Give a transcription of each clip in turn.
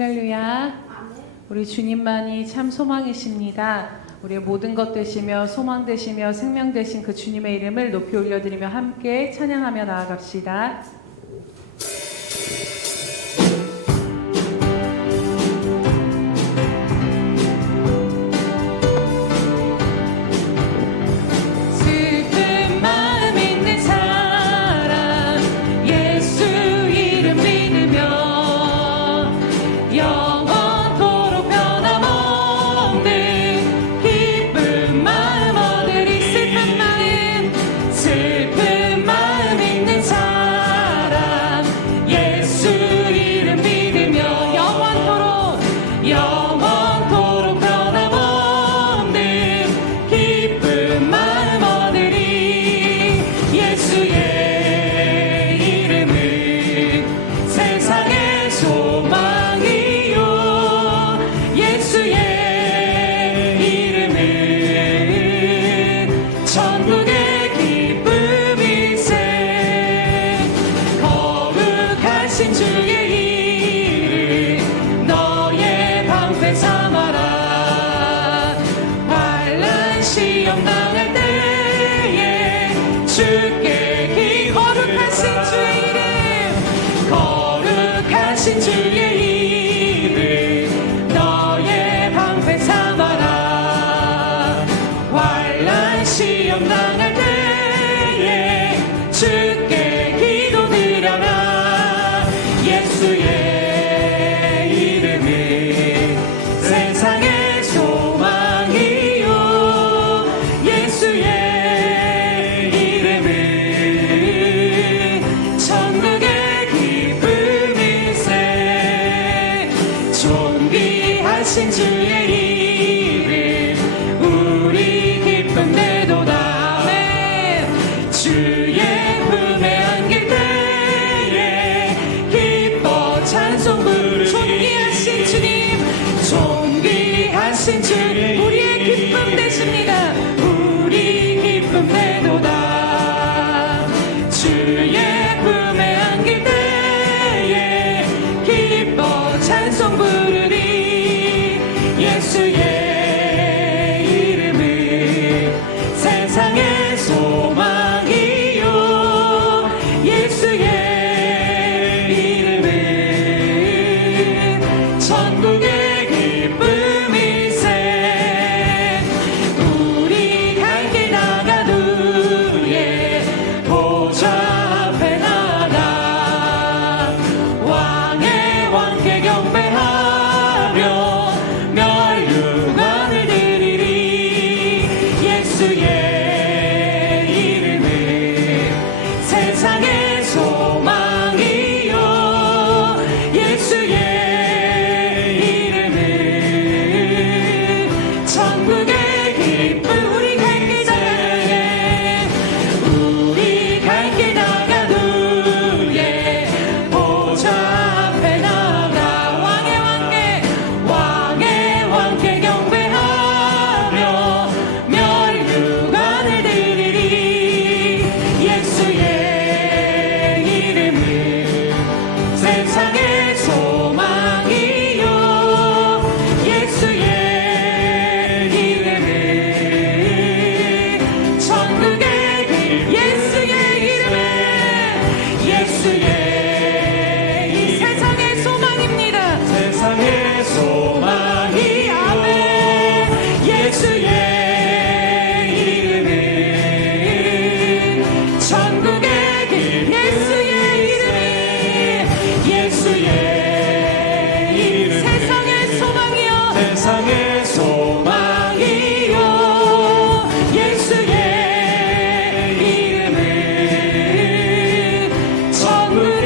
할렐루야. 우리 주님만이 참 소망이십니다. 우리의 모든 것 되시며 소망 되시며 생명 되신 그 주님의 이름을 높이 올려드리며 함께 찬양하며 나아갑시다. 존귀하신 주의 이름 우리 기쁨 내도다. 아멘. 주의 품에 안길 때에 기뻐 찬송 부르리. 존귀하신 주님, 존귀하신 주 우리의 기쁨 되십니다. 우리 기쁨 내도다. 주의 품에 안길 때에 기뻐 찬송 부르리. 예수의 이름은 세상의 소망이요. 예수의 이름은 천국의 기쁨일세. 우리 갈 길 나간 후에 보좌 앞에 나가 왕의 왕께 경배하며 멸류관을 드리리. 예수의 이름은 세상의 소망이요. 예수의 이름은 천국의 기쁨. 우리 갈 길 나가네. 우리 갈 길 나간 후에 보좌 앞에 나가 왕의 왕께 경배하며 멸류관을 드리리. 예수의 이름은 세상의 소망이요. 예수의 이름은 천국의 길. 예수의 이름은 이 세상의 소망입니다. 세상의 소망이. 아멘. 예수의 이름은 천국의 길. 예수의 이름은 세상의 소망이요. 세상의 소망이요. 예수의 이름은 천국의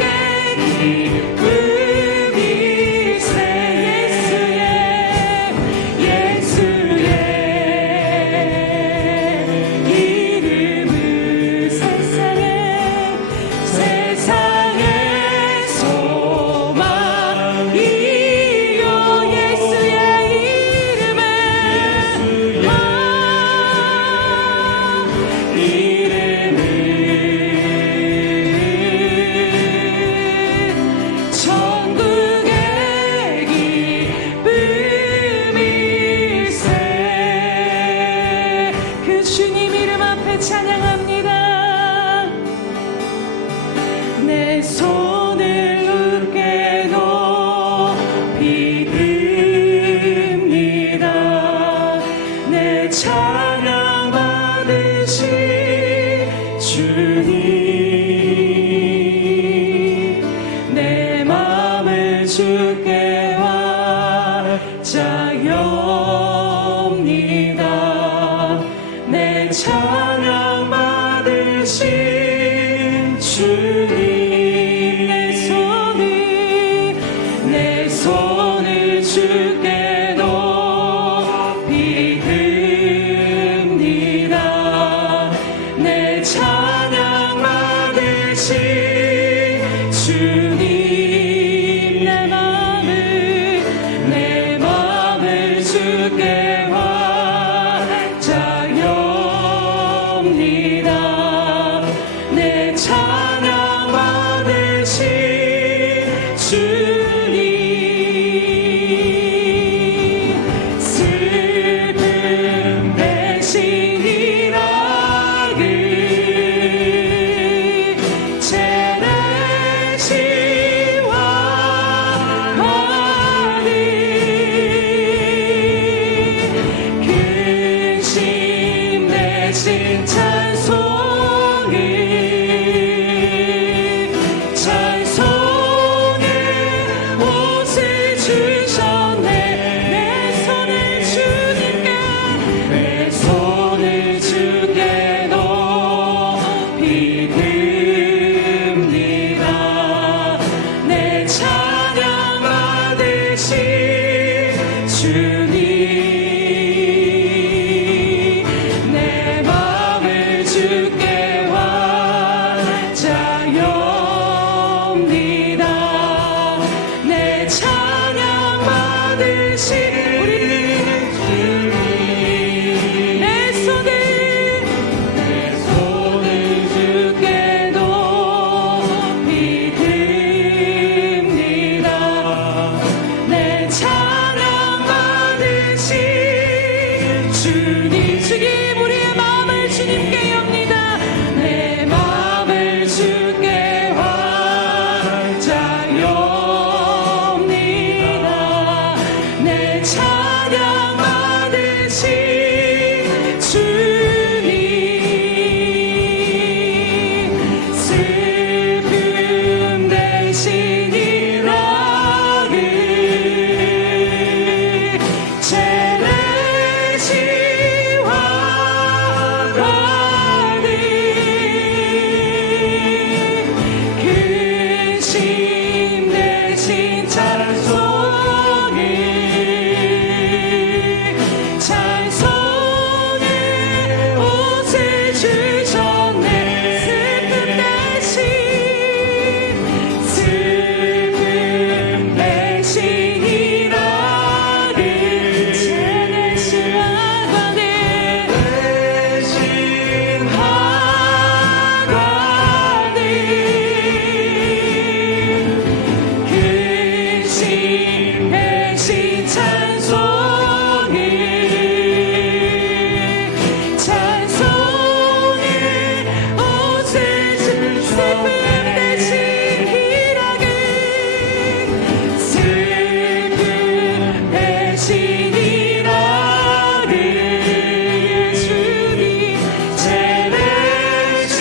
손을 굳게 높이 듭니다. 내 찬양 받으신 주님, 내 맘을 주께 완자옵니다. 내 찬양 받으신 주님, 내 손을 주께 높이 듭니다. 내 찬양 받으신 주님, 내 맘을 주께 완자옵니다. 내 찬양 받으신 주님, 슬픔 대신 희락을 제 대신 완하니 근심 대신 찬송을 찬송의 옷을 주셨네. 내 손을 주께 높이 듭니다. 내 찬양 받으신 주님, 내 맘을 주께 완자옵니다. 내 찬양 받으신 주님, 내 손을 주께 높이 듭니다. 내 찬양 받으신 주님, 우리의 마음을 주님께 엽니다. 내 마음을 주께 완자옵니다. 내 찬양 받으신 주님, 슬픔 대신 희락을 제 대신 완하니 근심 대신 찬송을 찬송의 옷을 주셨네. 슬픔 대신 희락을 제 대신 완하니 근심 대신 찬송을 찬송의 옷을 슬픔 대신 희락을 슬픔 대신 희락을 주님 제 대신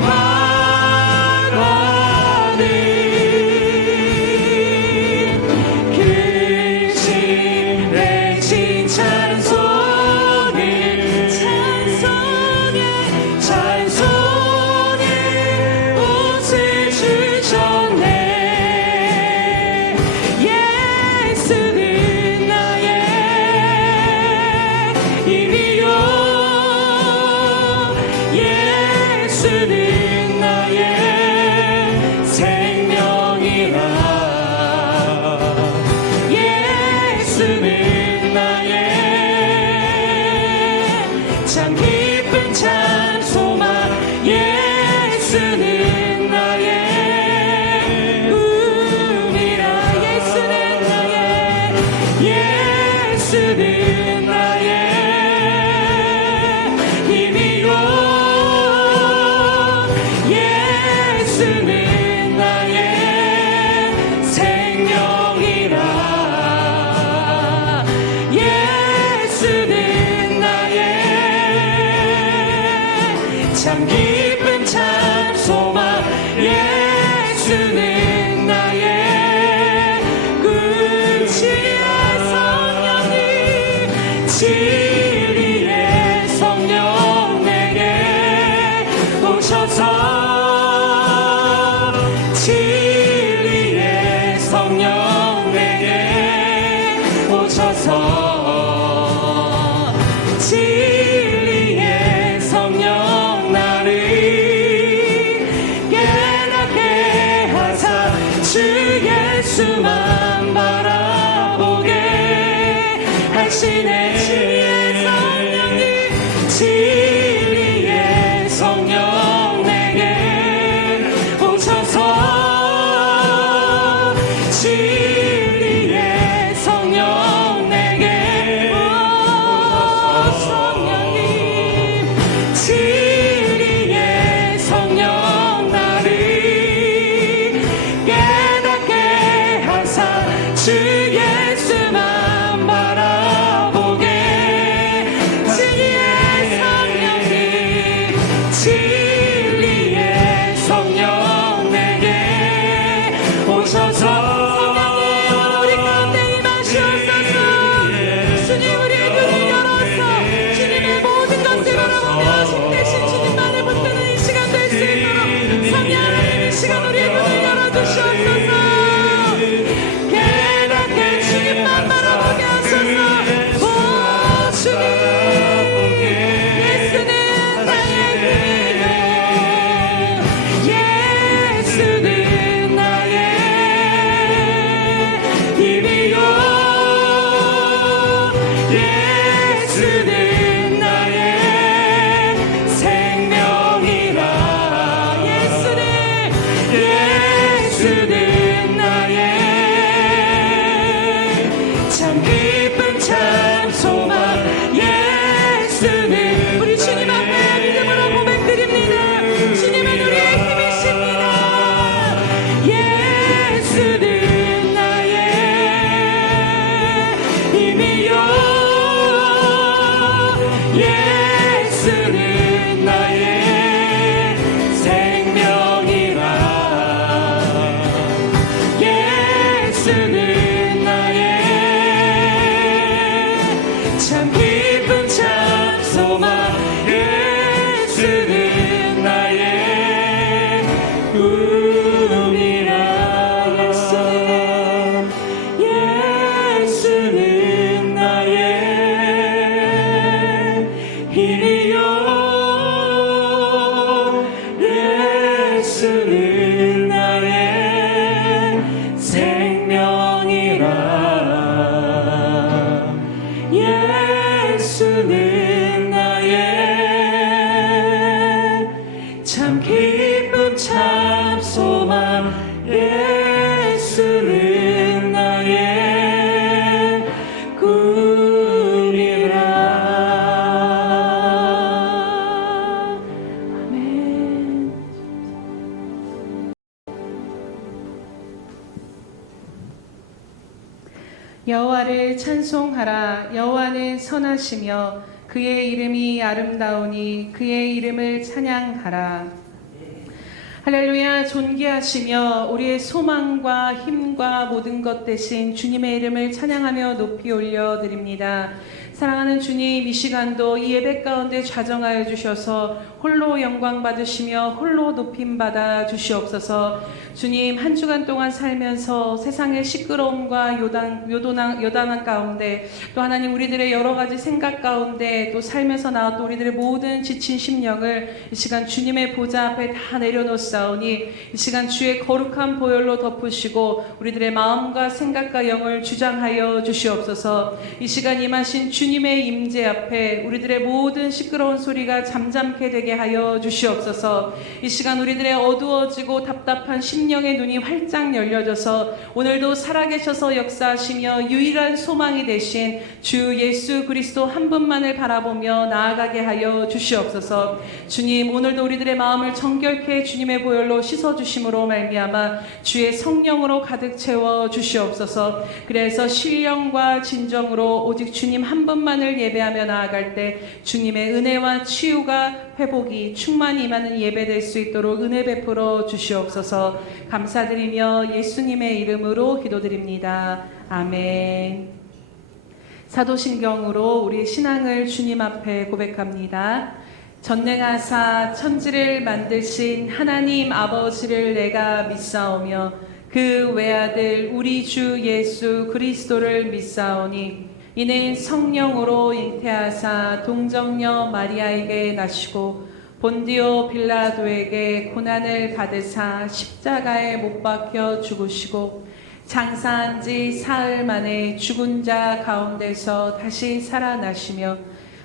완하니 근심 대신 찬송을 찬송의 옷을 주셨네. 예수는 나의 힘이요, 예수는 나의 생명이라. 예수는 나의 참 깊은 참 소망. 예수는 나의 꿈이라. 예수는 나의 힘이요, 예수는 시간 우리의 눈을 열어주시옵소서. 깨닫게 주님만 바라보게 하소서. 오 주님, 예수는 나의 힘이요, 예수는 나의 힘이요, 예수는 나의 생명이라. 예수는 나의 참 기쁨 참 소망. 예수는 우리 주님 앞에 믿음으로 고백드립니다. 주님은 우리의 힘이십니다. 예수는 나의 힘이요, 예수는 나의 생명이라. 예수는 나의 참 기쁨 참 소망. 예수는 나의 꿈이라. 예수는 나의 힘이요, 예수는 나의 생명이라. 예수는 나의 참 기쁨 참 소망. 예수는 나의 꿈이라. 아멘. 여호와를 찬송하라. 여호와는 선하시며 그의 이름이 아름다우니 그의 이름을 찬양하라. 할렐루야. 존귀하시며 우리의 소망과 힘과 모든 것 되신 주님의 이름을 찬양하며 높이 올려드립니다. 사랑하는 주님, 이 시간도 이 예배 가운데 좌정하여 주셔서 홀로 영광 받으시며 홀로 높임 받아 주시옵소서. 주님, 한 주간 동안 살면서 세상의 시끄러움과 요단한 가운데, 또 하나님 우리들의 여러 가지 생각 가운데 또 살면서 나왔던 우리들의 모든 지친 심령을 이 시간 주님의 보좌 앞에 다 내려놓사오니 이 시간 주의 거룩한 보혈로 덮으시고 우리들의 마음과 생각과 영을 주장하여 주시옵소서. 이 시간 임하신 주님의 임재 앞에 우리들의 모든 시끄러운 소리가 잠잠케 되게 하여 주시옵소서. 이 시간 우리들의 어두워지고 답답한 심령의 눈이 활짝 열려져서 오늘도 살아계셔서 역사하시며 유일한 소망이 되신 주 예수 그리스도 한 분만을 바라보며 나아가게 하여 주시옵소서. 주님, 오늘도 우리들의 마음을 정결케 주님의 보혈로 씻어주심으로 말미암아 주의 성령으로 가득 채워 주시옵소서. 그래서 신령과 진정으로 오직 주님 한 분만을 예배하며 나아갈 때 주님의 은혜와 치유가 회복이 충만히 임하는 예배 될 수 있도록 은혜 베풀어 주시옵소서. 감사드리며 예수님의 이름으로 기도드립니다. 아멘. 사도신경으로 우리 신앙을 주님 앞에 고백합니다. 전능하사 천지를 만드신 하나님 아버지를 내가 믿사오며 그 외아들 우리 주 예수 그리스도를 믿사오니 이는 성령으로 잉태하사 동정녀 마리아에게 나시고 본디오 빌라도에게 고난을 받으사 십자가에 못 박혀 죽으시고 장사한 지 사흘 만에 죽은 자 가운데서 다시 살아나시며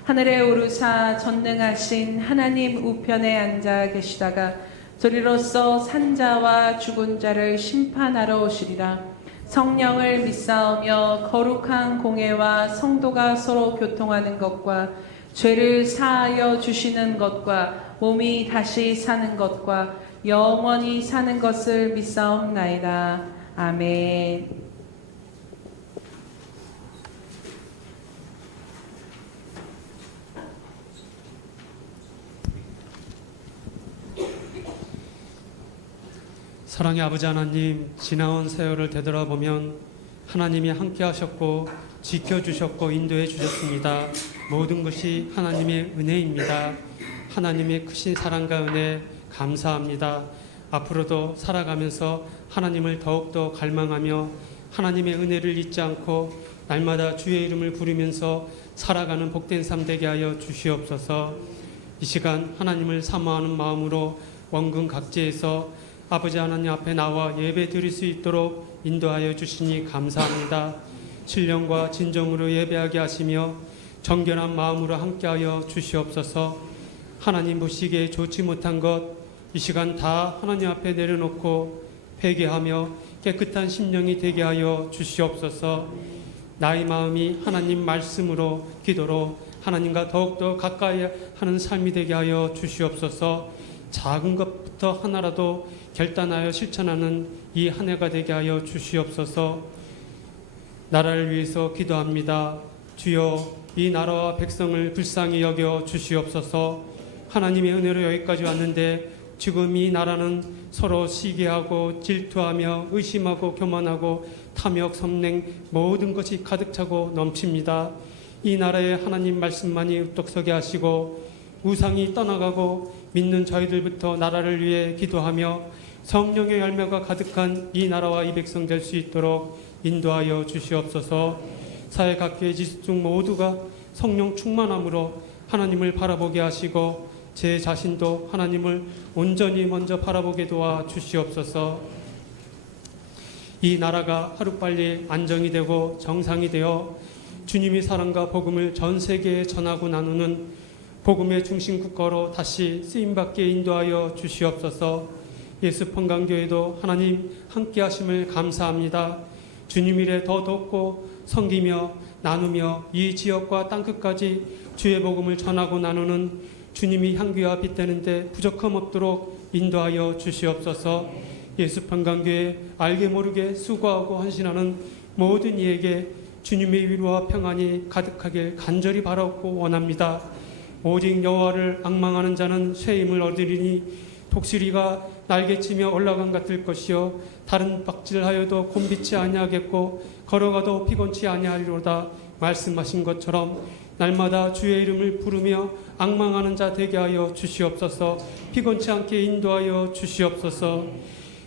하늘에 오르사 전능하신 하나님 우편에 앉아 계시다가 저리로서 산자와 죽은 자를 심판하러 오시리라. 성령을 믿사오며 거룩한 공회와 성도가 서로 교통하는 것과 죄를 사하여 주시는 것과 몸이 다시 사는 것과 영원히 사는 것을 믿사옵나이다. 아멘. 사랑의 아버지 하나님, 지나온 세월을 되돌아보면 하나님이 함께 하셨고 지켜주셨고 인도해 주셨습니다. 모든 것이 하나님의 은혜입니다. 하나님의 크신 사랑과 은혜 감사합니다. 앞으로도 살아가면서 하나님을 더욱더 갈망하며 하나님의 은혜를 잊지 않고 날마다 주의 이름을 부르면서 살아가는 복된 삶 되게 하여 주시옵소서. 이 시간 하나님을 사모하는 마음으로 원근 각지에서 아버지 하나님 앞에 나와 예배 드릴 수 있도록 인도하여 주시니 감사합니다. 신령과 진정으로 예배하게 하시며 정결한 마음으로 함께하여 주시옵소서. 하나님 보시기에 좋지 못한 것 이 시간 다 하나님 앞에 내려놓고 회개하며 깨끗한 심령이 되게 하여 주시옵소서. 나의 마음이 하나님 말씀으로 기도로 하나님과 더욱더 가까이 하는 삶이 되게 하여 주시옵소서. 작은 것부터 하나라도 결단하여 실천하는 이 한 해가 되게 하여 주시옵소서. 나라를 위해서 기도합니다. 주여, 이 나라와 백성을 불쌍히 여겨 주시옵소서. 하나님의 은혜로 여기까지 왔는데 지금 이 나라는 서로 시기하고 질투하며 의심하고 교만하고 탐욕, 성냉 모든 것이 가득 차고 넘칩니다. 이 나라에 하나님 말씀만이 우뚝 서게 하시고 우상이 떠나가고 믿는 저희들부터 나라를 위해 기도하며 성령의 열매가 가득한 이 나라와 이 백성 될 수 있도록 인도하여 주시옵소서. 사회 각계의 지식중 모두가 성령 충만함으로 하나님을 바라보게 하시고 제 자신도 하나님을 온전히 먼저 바라보게 도와 주시옵소서. 이 나라가 하루빨리 안정이 되고 정상이 되어 주님의 사랑과 복음을 전 세계에 전하고 나누는 복음의 중심 국가로 다시 쓰임받게 인도하여 주시옵소서. 예수 평강교회도 하나님 함께 하심을 감사합니다. 주님 일에 더 돕고 섬기며 나누며 이 지역과 땅끝까지 주의 복음을 전하고 나누는 주님이 향기와 빛되는데 부족함 없도록 인도하여 주시옵소서. 예수 평강교회 알게 모르게 수고하고 헌신하는 모든 이에게 주님의 위로와 평안이 가득하길 간절히 바라고 원합니다. 오직 여호와를 앙망하는 자는 쇠임을 얻으리니 독수리가 날개치며 올라간 같을 것이요 다른 박질하여도 곤비치 아니하겠고 걸어가도 피곤치 아니하리로다 말씀하신 것처럼 날마다 주의 이름을 부르며 앙망하는 자 되게 하여 주시옵소서. 피곤치 않게 인도하여 주시옵소서.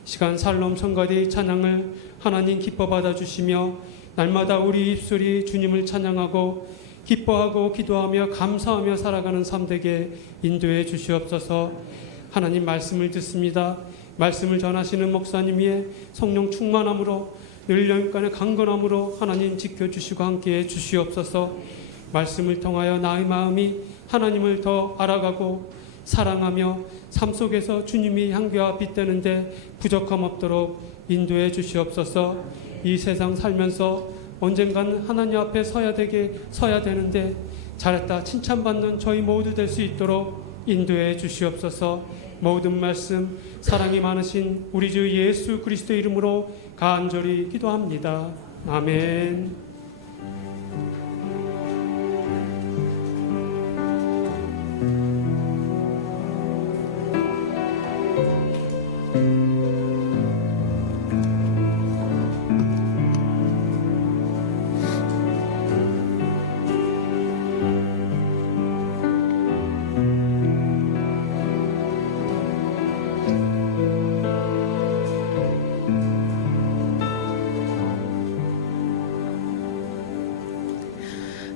시간 살롬 성가대의 찬양을 하나님 기뻐 받아주시며 날마다 우리 입술이 주님을 찬양하고 기뻐하고 기도하며 감사하며 살아가는 삶 되게 인도해 주시옵소서. 하나님 말씀을 듣습니다. 말씀을 전하시는 목사님 위에 성령 충만함으로 늘 영육간의 강건함으로 하나님 지켜주시고 함께해 주시옵소서. 말씀을 통하여 나의 마음이 하나님을 더 알아가고 사랑하며 삶 속에서 주님이 향기와 빛되는데 부족함 없도록 인도해 주시옵소서. 이 세상 살면서 언젠가는 하나님 앞에 서야 되는데 잘했다 칭찬받는 저희 모두 될 수 있도록 인도해 주시옵소서. 모든 말씀 사랑이 많으신 우리 주 예수 그리스도 이름으로 간절히 기도합니다. 아멘.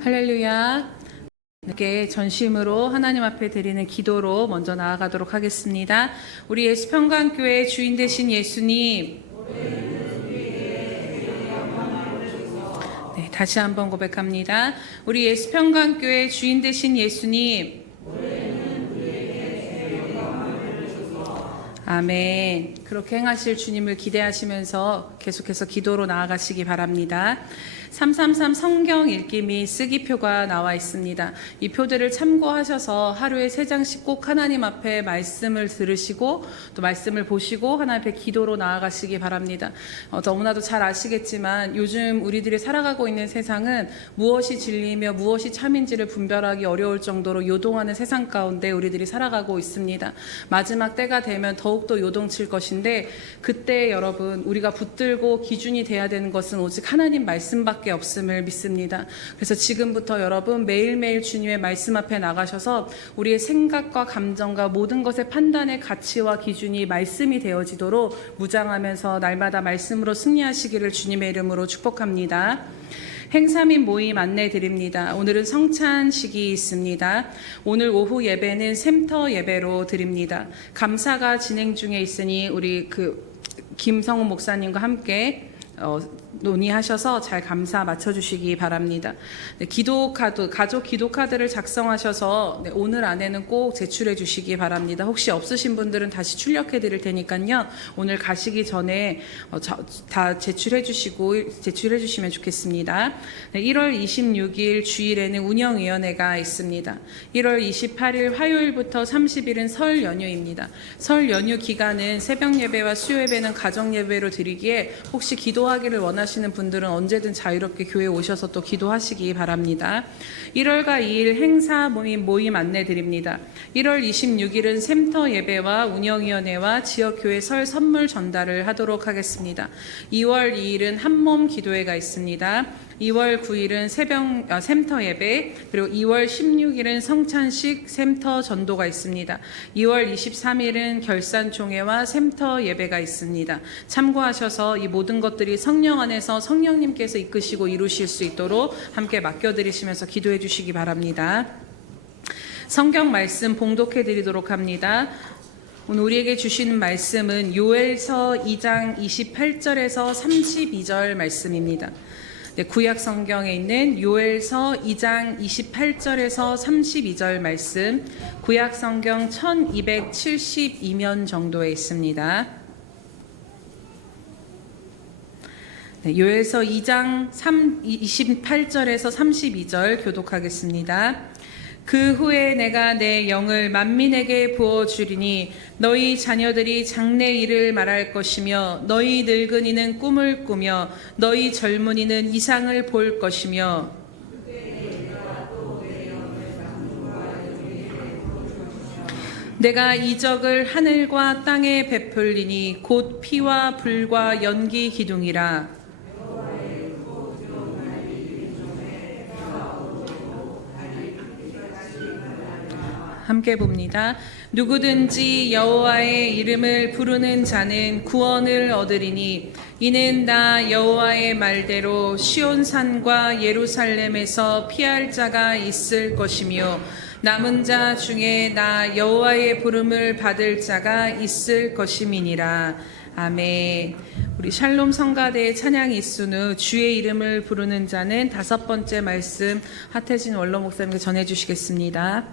할렐루야. 함께 전심으로 하나님 앞에 드리는 기도로 먼저 나아가도록 하겠습니다. 우리 예수평강교회 주인 되신 예수님, 네, 다시 한번 고백합니다. 우리 예수평강교회 주인 되신 예수님, 아멘. 그렇게 행하실 주님을 기대하시면서 계속해서 기도로 나아가시기 바랍니다. 333 성경 읽기 및 쓰기표가 나와 있습니다. 이 표들을 참고하셔서 하루에 3장씩 꼭 하나님 앞에 말씀을 들으시고 또 말씀을 보시고 하나님 앞에 기도로 나아가시기 바랍니다. 너무나도 잘 아시겠지만 요즘 우리들이 살아가고 있는 세상은 무엇이 진리이며 무엇이 참인지를 분별하기 어려울 정도로 요동하는 세상 가운데 우리들이 살아가고 있습니다. 마지막 때가 되면 더욱 더욱더 요동칠 것인데, 그때 여러분 우리가 붙들고 기준이 돼야 되는 것은 오직 하나님 말씀밖에 없음을 믿습니다. 그래서 지금부터 여러분 매일매일 주님의 말씀 앞에 나가셔서 우리의 생각과 감정과 모든 것의 판단의 가치와 기준이 말씀이 되어지도록 무장하면서 날마다 말씀으로 승리하시기를 주님의 이름으로 축복합니다. 행사민 모임 안내 드립니다. 오늘은 성찬식이 있습니다. 오늘 오후 예배는 샘터 예배로 드립니다. 감사가 진행 중에 있으니 우리 김성훈 목사님과 함께 논의하셔서 잘 감사 맞춰주시기 바랍니다. 네, 기도카드, 가족 기도카드를 작성하셔서 오늘 안에는 꼭 제출해 주시기 바랍니다. 혹시 없으신 분들은 다시 출력해 드릴 테니까요. 오늘 가시기 전에 다 제출해 주시면 좋겠습니다. 네, 1월 26일 주일에는 운영위원회가 있습니다. 1월 28일 화요일부터 30일은 설 연휴입니다. 설 연휴 기간은 새벽 예배와 수요 예배는 가정 예배로 드리기에 혹시 기도하기를 원하시는 분들은 언제든 자유롭게 교회에 오셔서 또 기도하시기 바랍니다. 1월과 2일 행사 모임 안내 드립니다. 1월 26일은 샘터 예배와 운영위원회와 지역교회 설 선물 전달을 하도록 하겠습니다. 2월 2일은 한몸 기도회가 있습니다. 2월 9일은 샘터 예배, 그리고 2월 16일은 성찬식 샘터 전도가 있습니다. 2월 23일은 결산총회와 샘터 예배가 있습니다. 참고하셔서 이 모든 것들이 성령 안에서 성령님께서 이끄시고 이루실 수 있도록 함께 맡겨드리시면서 기도해 주시기 바랍니다. 성경 말씀 봉독해 드리도록 합니다. 오늘 우리에게 주시는 말씀은 요엘서 2장 28절에서 32절 말씀입니다. 네, 구약 성경에 있는 요엘서 2장 28절에서 32절 말씀, 구약 성경 1272면 정도에 있습니다. 네, 요엘서 2장 28절에서 32절 교독하겠습니다. 그 후에 내가 내 영을 만민에게 부어주리니 너희 자녀들이 장래 일을 말할 것이며 너희 늙은이는 꿈을 꾸며 너희 젊은이는 이상을 볼 것이며 내가 이적을 하늘과 땅에 베풀리니 곧 피와 불과 연기 기둥이라. 함께 봅니다. 누구든지 여호와의 이름을 부르는 자는 구원을 얻으리니 이는 나 여호와의 말대로 시온산과 예루살렘에서 피할 자가 있을 것이며 남은 자 중에 나 여호와의 부름을 받을 자가 있을 것임이니라. 아멘. 우리 샬롬 성가대의 찬양 이순우 주의 이름을 부르는 자는 5번째 말씀 하태진 원로 목사님께 전해 주시겠습니다.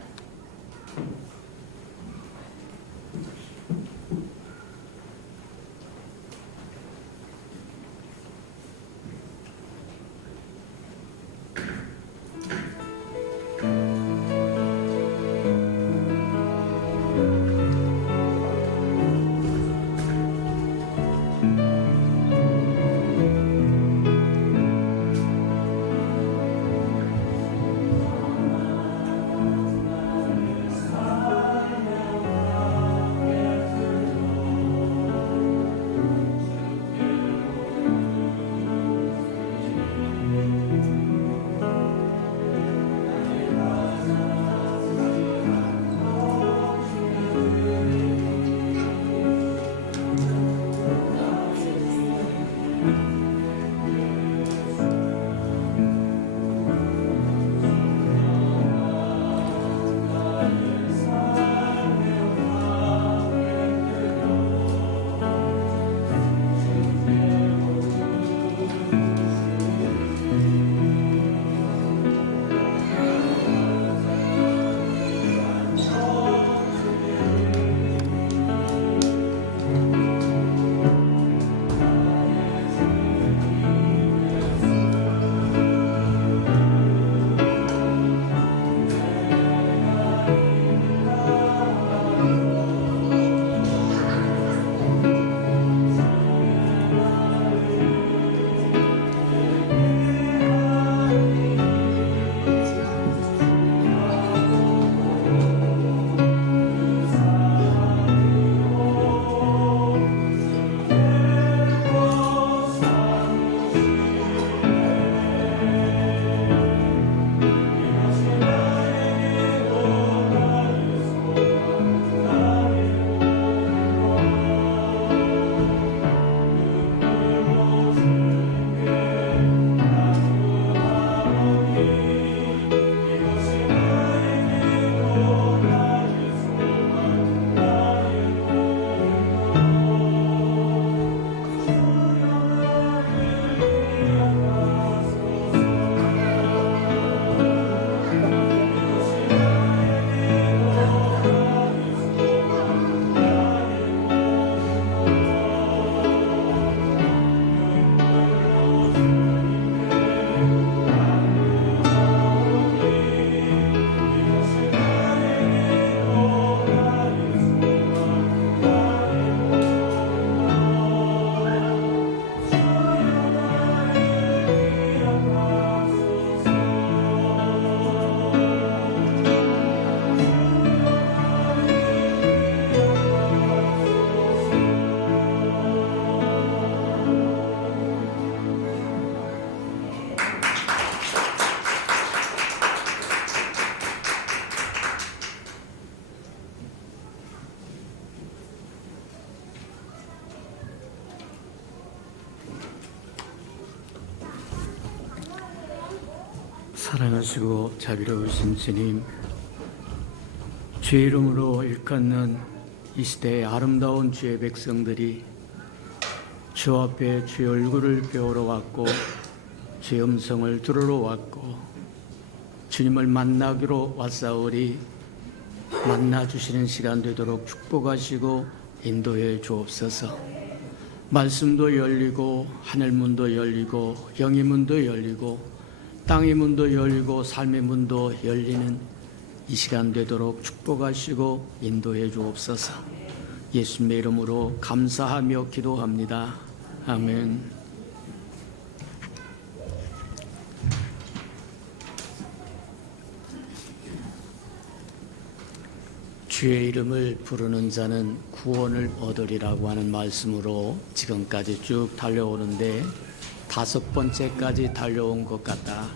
사랑하시고 자비로우신 주님, 주의 이름으로 일컫는 이 시대의 아름다운 주의 백성들이 주 앞에 주의 얼굴을 배우러 왔고 주의 음성을 들으러 왔고 주님을 만나기로 왔사오리. 만나주시는 시간 되도록 축복하시고 인도해 주옵소서. 말씀도 열리고 하늘 문도 열리고 영의 문도 열리고 땅의 문도 열리고 삶의 문도 열리는 이 시간 되도록 축복하시고 인도해 주옵소서. 예수님의 이름으로 감사하며 기도합니다. 아멘. 주의 이름을 부르는 자는 구원을 얻으리라고 하는 말씀으로 지금까지 쭉 달려오는데 5번째까지 달려온 것 같다.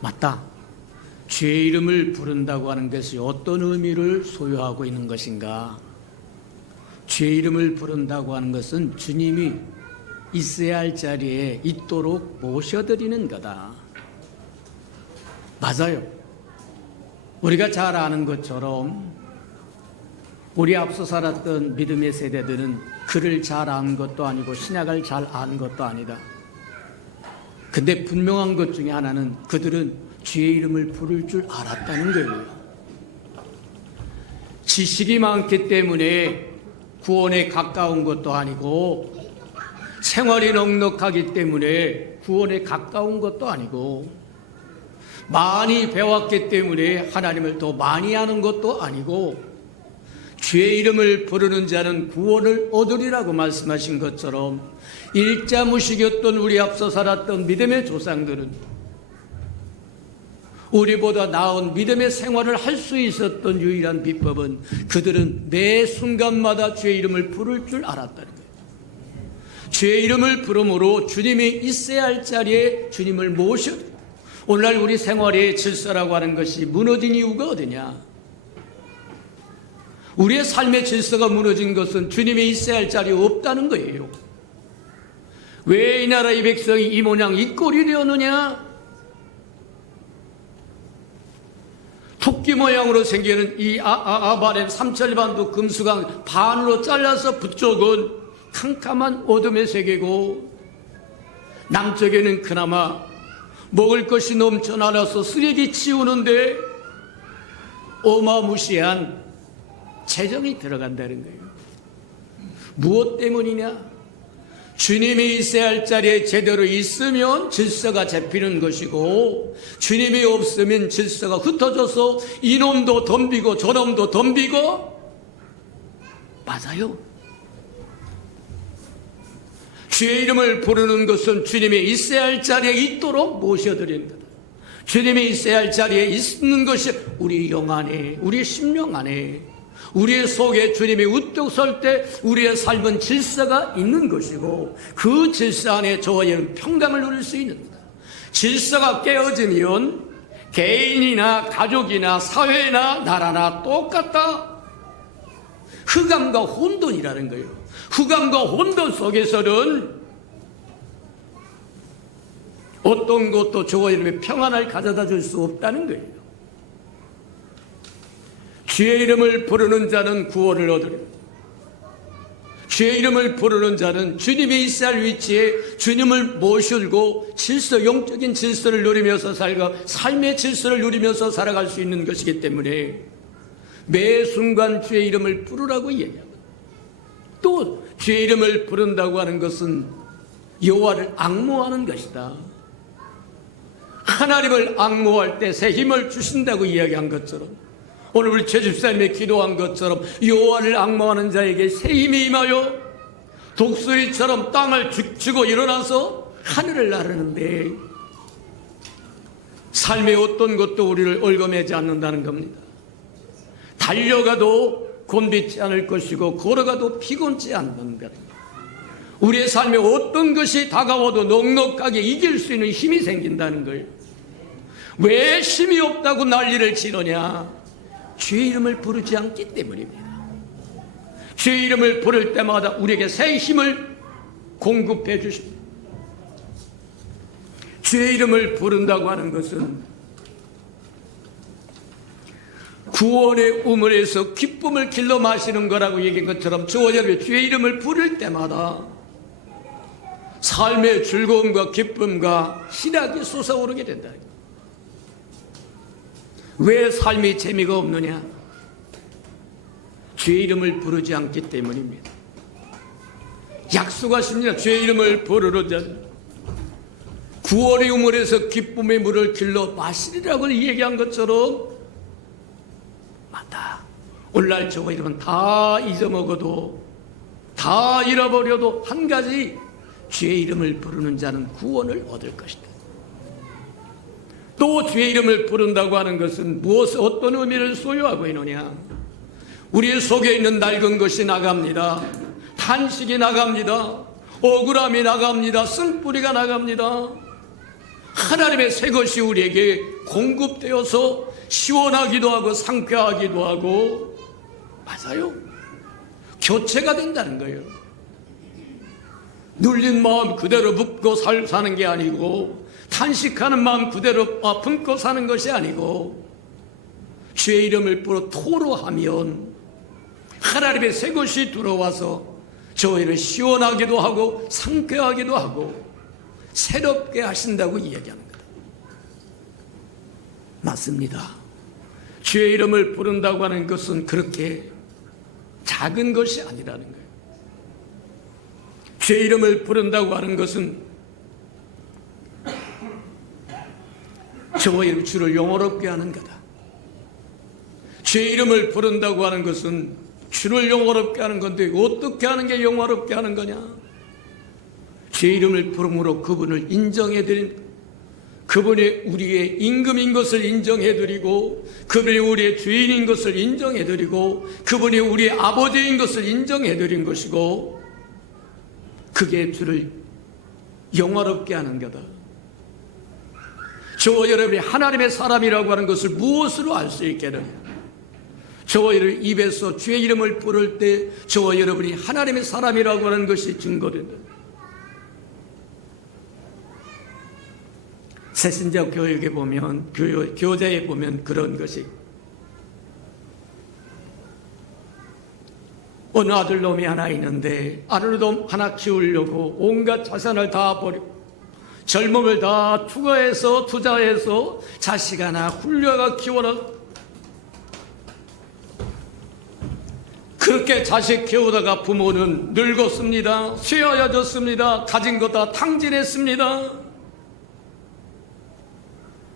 맞다. 주의 이름을 부른다고 하는 것이 어떤 의미를 소유하고 있는 것인가? 주의 이름을 부른다고 하는 것은 주님이 있어야 할 자리에 있도록 모셔드리는 거다. 맞아요. 우리가 잘 아는 것처럼 우리 앞서 살았던 믿음의 세대들은 글을 잘 아는 것도 아니고 신약을 잘 아는 것도 아니다. 근데 분명한 것 중에 하나는 그들은 주의 이름을 부를 줄 알았다는 거예요. 지식이 많기 때문에 구원에 가까운 것도 아니고 생활이 넉넉하기 때문에 구원에 가까운 것도 아니고 많이 배웠기 때문에 하나님을 더 많이 아는 것도 아니고 주의 이름을 부르는 자는 구원을 얻으리라고 말씀하신 것처럼 일자무식이었던 우리 앞서 살았던 믿음의 조상들은 우리보다 나은 믿음의 생활을 할 수 있었던 유일한 비법은 그들은 매 순간마다 주의 이름을 부를 줄 알았다는 거예요. 주의 이름을 부름으로 주님이 있어야 할 자리에 주님을 모셔. 오늘날 우리 생활의 질서라고 하는 것이 무너진 이유가 어디냐? 우리의 삶의 질서가 무너진 것은 주님이 있어야 할 자리에 없다는 거예요. 왜 이 나라의 백성이 이 모양 이 꼴이 되었느냐? 토끼 모양으로 생기는 이 아바렘 삼천리반도 금수강 반으로 잘라서 북쪽은 캄캄한 어둠의 세계고 남쪽에는 그나마 먹을 것이 넘쳐나서 쓰레기 치우는데 어마무시한 재정이 들어간다는 거예요. 무엇 때문이냐? 주님이 있어야 할 자리에 제대로 있으면 질서가 잡히는 것이고 주님이 없으면 질서가 흩어져서 이놈도 덤비고 저놈도 덤비고. 맞아요. 주의 이름을 부르는 것은 주님이 있어야 할 자리에 있도록 모셔드리는 거다. 주님이 있어야 할 자리에 있는 것이 우리 영 안에, 우리 심령 안에, 우리의 속에 주님이 우뚝 설 때 우리의 삶은 질서가 있는 것이고 그 질서 안에 저와 여러분 평강을 누릴 수 있는 거다. 질서가 깨어지면 개인이나 가족이나 사회나 나라나 똑같다. 흑암과 혼돈이라는 거예요. 흑암과 혼돈 속에서는 어떤 것도 저와 여러분의 평안을 가져다 줄 수 없다는 거예요. 주의 이름을 부르는 자는 구원을 얻으리라. 주의 이름을 부르는 자는 주님이 있어야 할 위치에 주님을 모시고 질서, 영적인 질서를 누리면서 살고 삶의 질서를 누리면서 살아갈 수 있는 것이기 때문에 매 순간 주의 이름을 부르라고 이야기합니다. 또 주의 이름을 부른다고 하는 것은 여호와를 앙모하는 것이다. 하나님을 앙모할 때 새 힘을 주신다고 이야기한 것처럼 오늘 우리 최집사님이 기도한 것처럼 여호와를 앙모하는 자에게 새 힘이 임하여 독수리처럼 땅을 죽치고 일어나서 하늘을 나르는데 삶의 어떤 것도 우리를 얽어매지 않는다는 겁니다. 달려가도 곤비지 않을 것이고 걸어가도 피곤치 않는 것. 우리의 삶에 어떤 것이 다가와도 넉넉하게 이길 수 있는 힘이 생긴다는 거예요. 왜 힘이 없다고 난리를 치느냐? 주의 이름을 부르지 않기 때문입니다. 주의 이름을 부를 때마다 우리에게 새 힘을 공급해 주십니다. 주의 이름을 부른다고 하는 것은 구원의 우물에서 기쁨을 길러 마시는 거라고 얘기한 것처럼 저와 여러분이 주의 이름을 부를 때마다 삶의 즐거움과 기쁨과 희락이 솟아오르게 된다. 왜 삶이 재미가 없느냐? 주의 이름을 부르지 않기 때문입니다. 약속하십니다. 주의 이름을 부르는 자는 구원의 우물에서 기쁨의 물을 길러 마시리라고 얘기한 것처럼 맞다. 오늘날 저와 여러분 다 잊어먹어도 다 잃어버려도 한 가지, 주의 이름을 부르는 자는 구원을 얻을 것이다. 또 주의 이름을 부른다고 하는 것은 어떤 의미를 소유하고 있느냐? 우리 속에 있는 낡은 것이 나갑니다. 탄식이 나갑니다. 억울함이 나갑니다. 쓴뿌리가 나갑니다. 하나님의 새 것이 우리에게 공급되어서 시원하기도 하고 상쾌하기도 하고, 맞아요, 교체가 된다는 거예요. 눌린 마음 그대로 묻고 사는 게 아니고, 탄식하는 마음 그대로 품고 사는 것이 아니고, 주의 이름을 부르 토로하면 하나님의 새 것이 들어와서 저희를 시원하기도 하고 상쾌하기도 하고 새롭게 하신다고 이야기하는 거다. 맞습니다. 주의 이름을 부른다고 하는 것은 그렇게 작은 것이 아니라는 거예요. 주의 이름을 부른다고 하는 것은 저와 여러분 주를 영화롭게 하는 거다. 주의 이름을 부른다고 하는 것은 주를 영화롭게 하는 건데 어떻게 하는 게 영화롭게 하는 거냐? 주의 이름을 부름으로 그분을 인정해드린, 그분이 우리의 임금인 것을 인정해드리고, 그분이 우리의 주인인 것을 인정해드리고, 그분이 우리의 아버지인 것을 인정해드린 것이고, 그게 주를 영화롭게 하는 거다. 저와 여러분이 하나님의 사람이라고 하는 것을 무엇으로 알 수 있겠느냐? 저와 여러분 입에서 주의 이름을 부를 때 저와 여러분이 하나님의 사람이라고 하는 것이 증거된다. 새신자 교육에 보면, 교자에 보면 그런 것이, 어느 아들놈이 하나 있는데 아들놈 하나 키우려고 온갖 자산을 다 버리고 젊음을 다 투자해서 자식 하나 훌려가 키워라. 그렇게 자식 키우다가 부모는 늙었습니다. 쇠하여졌습니다. 가진 거 다 탕진했습니다.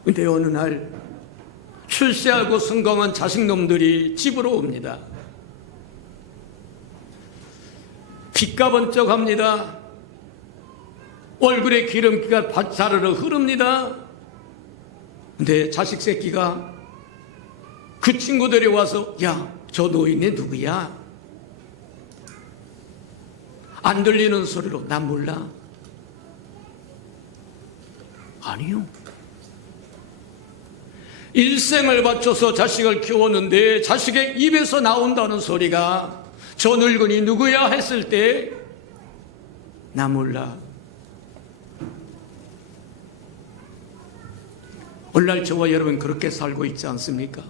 근데 어느 날 출세하고 성공한 자식놈들이 집으로 옵니다. 피가 번쩍합니다. 얼굴에 기름기가 자르르 흐릅니다. 근데 자식 새끼가 그 친구들이 와서, 야, 저 노인네 누구야? 안 들리는 소리로, 난 몰라. 아니요. 일생을 바쳐서 자식을 키웠는데 자식의 입에서 나온다는 소리가 저 늙은이 누구야 했을 때, 나 몰라. 오늘날 저와 여러분 그렇게 살고 있지 않습니까?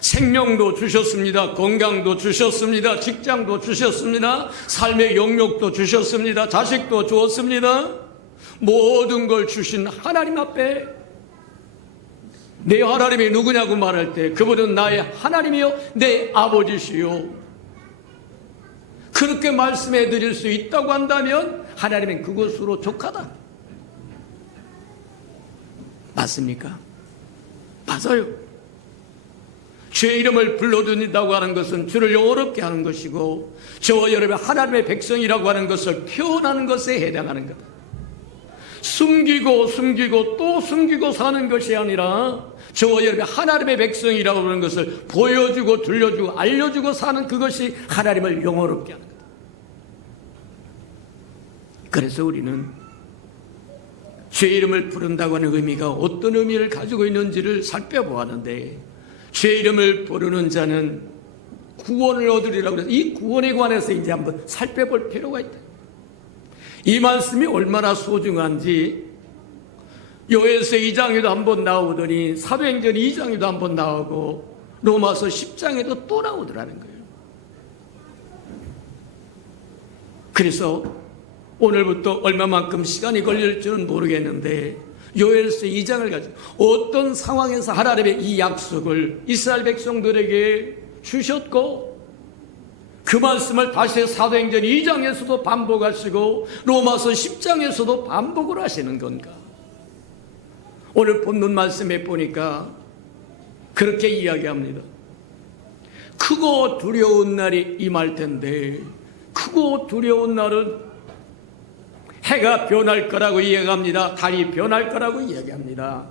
생명도 주셨습니다. 건강도 주셨습니다. 직장도 주셨습니다. 삶의 영역도 주셨습니다. 자식도 주었습니다. 모든 걸 주신 하나님 앞에 내 하나님이 누구냐고 말할 때 그분은 나의 하나님이요 내 아버지시요, 그렇게 말씀해 드릴 수 있다고 한다면 하나님은 그것으로 족하다. 맞습니까? 맞아요. 주의 이름을 불러드린다고 하는 것은 주를 영어롭게 하는 것이고, 저와 여러분 하나님의 백성이라고 하는 것을 표현하는 것에 해당하는 것. 숨기고 또 숨기고 사는 것이 아니라 저와 여러분 하나님의 백성이라고 하는 것을 보여주고 들려주고 알려주고 사는 그것이 하나님을 영어롭게 하는 것. 그래서 우리는 주의 이름을 부른다고 하는 의미가 어떤 의미를 가지고 있는지를 살펴보았는데, 주의 이름을 부르는 자는 구원을 얻으리라고 해서 이 구원에 관해서 이제 한번 살펴볼 필요가 있다. 이 말씀이 얼마나 소중한지 요엘서 2장에도 한번 나오더니 사도행전 2장에도 한번 나오고 로마서 10장에도 또 나오더라는 거예요. 그래서 오늘부터 얼마만큼 시간이 걸릴지는 모르겠는데 요엘서 2장을 가지고 어떤 상황에서 하나님의 이 약속을 이스라엘 백성들에게 주셨고 그 말씀을 다시 사도행전 2장에서도 반복하시고 로마서 10장에서도 반복을 하시는 건가? 오늘 본문 말씀에 보니까 그렇게 이야기합니다. 크고 두려운 날이 임할 텐데 크고 두려운 날은 해가 변할 거라고 이야기합니다. 달이 변할 거라고 이야기합니다.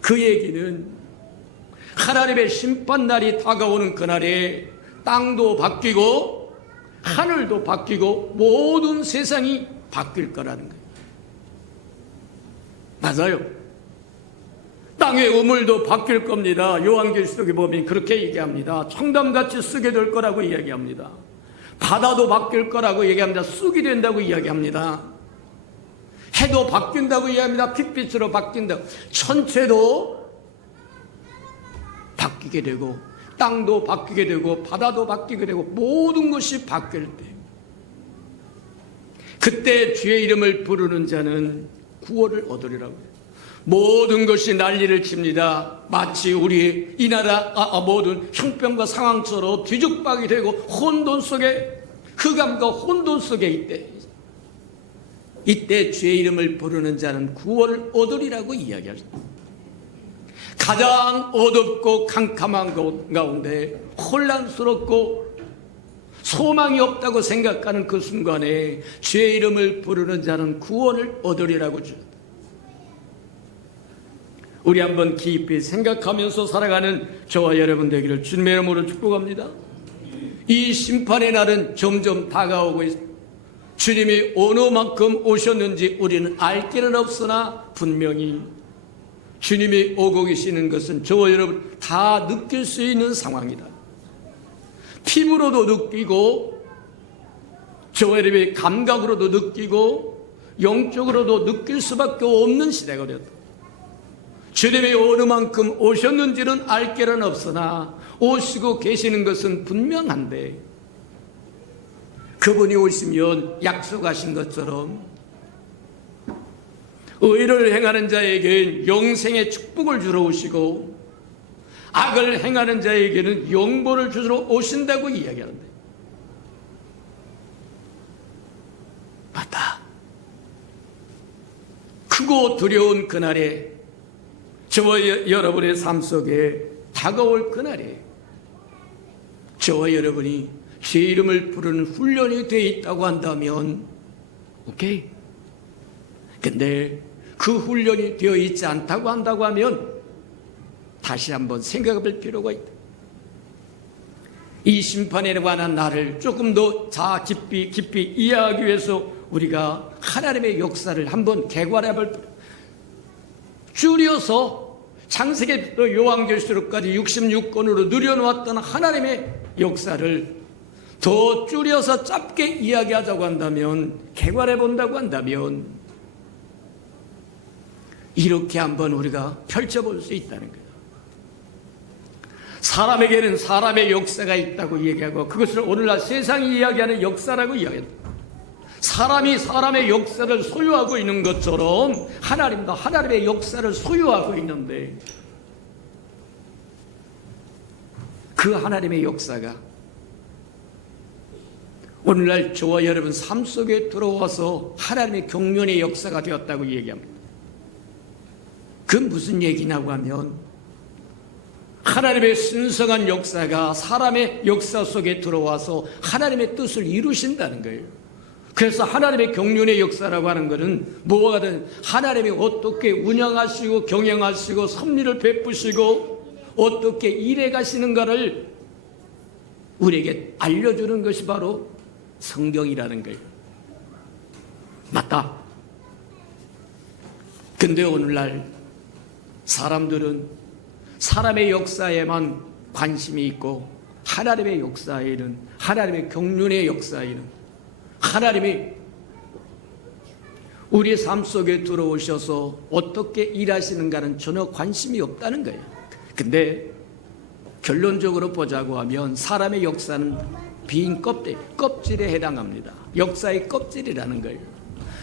그 얘기는 하나님의 심판날이 다가오는 그날에 땅도 바뀌고 하늘도 바뀌고 모든 세상이 바뀔 거라는 거예요. 맞아요. 땅의 우물도 바뀔 겁니다. 요한계시록에 보면 그렇게 얘기합니다. 청담같이 쓰게 될 거라고 이야기합니다. 바다도 바뀔 거라고 얘기합니다. 쑥이 된다고 이야기합니다. 해도 바뀐다고 이야기합니다. 핏빛으로 바뀐다고. 천체도 바뀌게 되고 땅도 바뀌게 되고 바다도 바뀌게 되고 모든 것이 바뀔 때 그때 주의 이름을 부르는 자는 구원을 얻으리라고 해요. 모든 것이 난리를 칩니다. 마치 우리 이 나라 모든 형편과 상황처럼 뒤죽박이 되고 혼돈 속에 흑암과 혼돈 속에 이때 주의 이름을 부르는 자는 구원을 얻으리라고 이야기하십니다. 가장 어둡고 캄캄한 가운데 혼란스럽고 소망이 없다고 생각하는 그 순간에 주의 이름을 부르는 자는 구원을 얻으리라고 주셨다. 우리 한번 깊이 생각하면서 살아가는 저와 여러분 되기를 주님의 이름으로 축복합니다. 이 심판의 날은 점점 다가오고 있습니다. 주님이 어느 만큼 오셨는지 우리는 알 길은 없으나 분명히 주님이 오고 계시는 것은 저와 여러분 다 느낄 수 있는 상황이다. 피부로도 느끼고 저와 여러분의 감각으로도 느끼고 영적으로도 느낄 수밖에 없는 시대가 되었다. 주님이 어느 만큼 오셨는지는 알 길은 없으나 오시고 계시는 것은 분명한데 그분이 오시면 약속하신 것처럼 의를 행하는 자에게는 영생의 축복을 주러 오시고 악을 행하는 자에게는 영벌을 주러 오신다고 이야기하는데 맞다. 크고 두려운 그날에 저와 여러분의 삶 속에 다가올 그날에 저와 여러분이 제 이름을 부르는 훈련이 되어 있다고 한다면 오케이. 근데 그 훈련이 되어 있지 않다고 한다고 하면 다시 한번 생각해 볼 필요가 있다. 이 심판에 관한 날을 조금 더 깊이 이해하기 위해서 우리가 하나님의 역사를 한번 개괄해 볼 필요가 있다. 줄여서 창세기부터 요한계시록까지 66권으로 누려놓았던 하나님의 역사를 더 줄여서 짧게 이야기하자고 한다면 개괄해 본다고 한다면 이렇게 한번 우리가 펼쳐볼 수 있다는 거예요. 사람에게는 사람의 역사가 있다고 얘기하고 그것을 오늘날 세상이 이야기하는 역사라고 이야기합니다. 사람이 사람의 역사를 소유하고 있는 것처럼 하나님도 하나님의 역사를 소유하고 있는데 그 하나님의 역사가 오늘날 저와 여러분 삶 속에 들어와서 하나님의 경륜의 역사가 되었다고 얘기합니다. 그건 무슨 얘기냐고 하면 하나님의 신성한 역사가 사람의 역사 속에 들어와서 하나님의 뜻을 이루신다는 거예요. 그래서 하나님의 경륜의 역사라고 하는 것은 뭐가 든 하나님이 어떻게 운영하시고 경영하시고 섭리를 베푸시고 어떻게 일해 가시는가를 우리에게 알려주는 것이 바로 성경이라는 거예요. 맞다. 근데 오늘날 사람들은 사람의 역사에만 관심이 있고 하나님의 역사에는 하나님의 경륜의 역사에는 하나님이 우리의 삶 속에 들어오셔서 어떻게 일하시는가는 전혀 관심이 없다는 거예요. 근데 결론적으로 보자고 하면 사람의 역사는 빈 껍질에 해당합니다. 역사의 껍질이라는 거예요.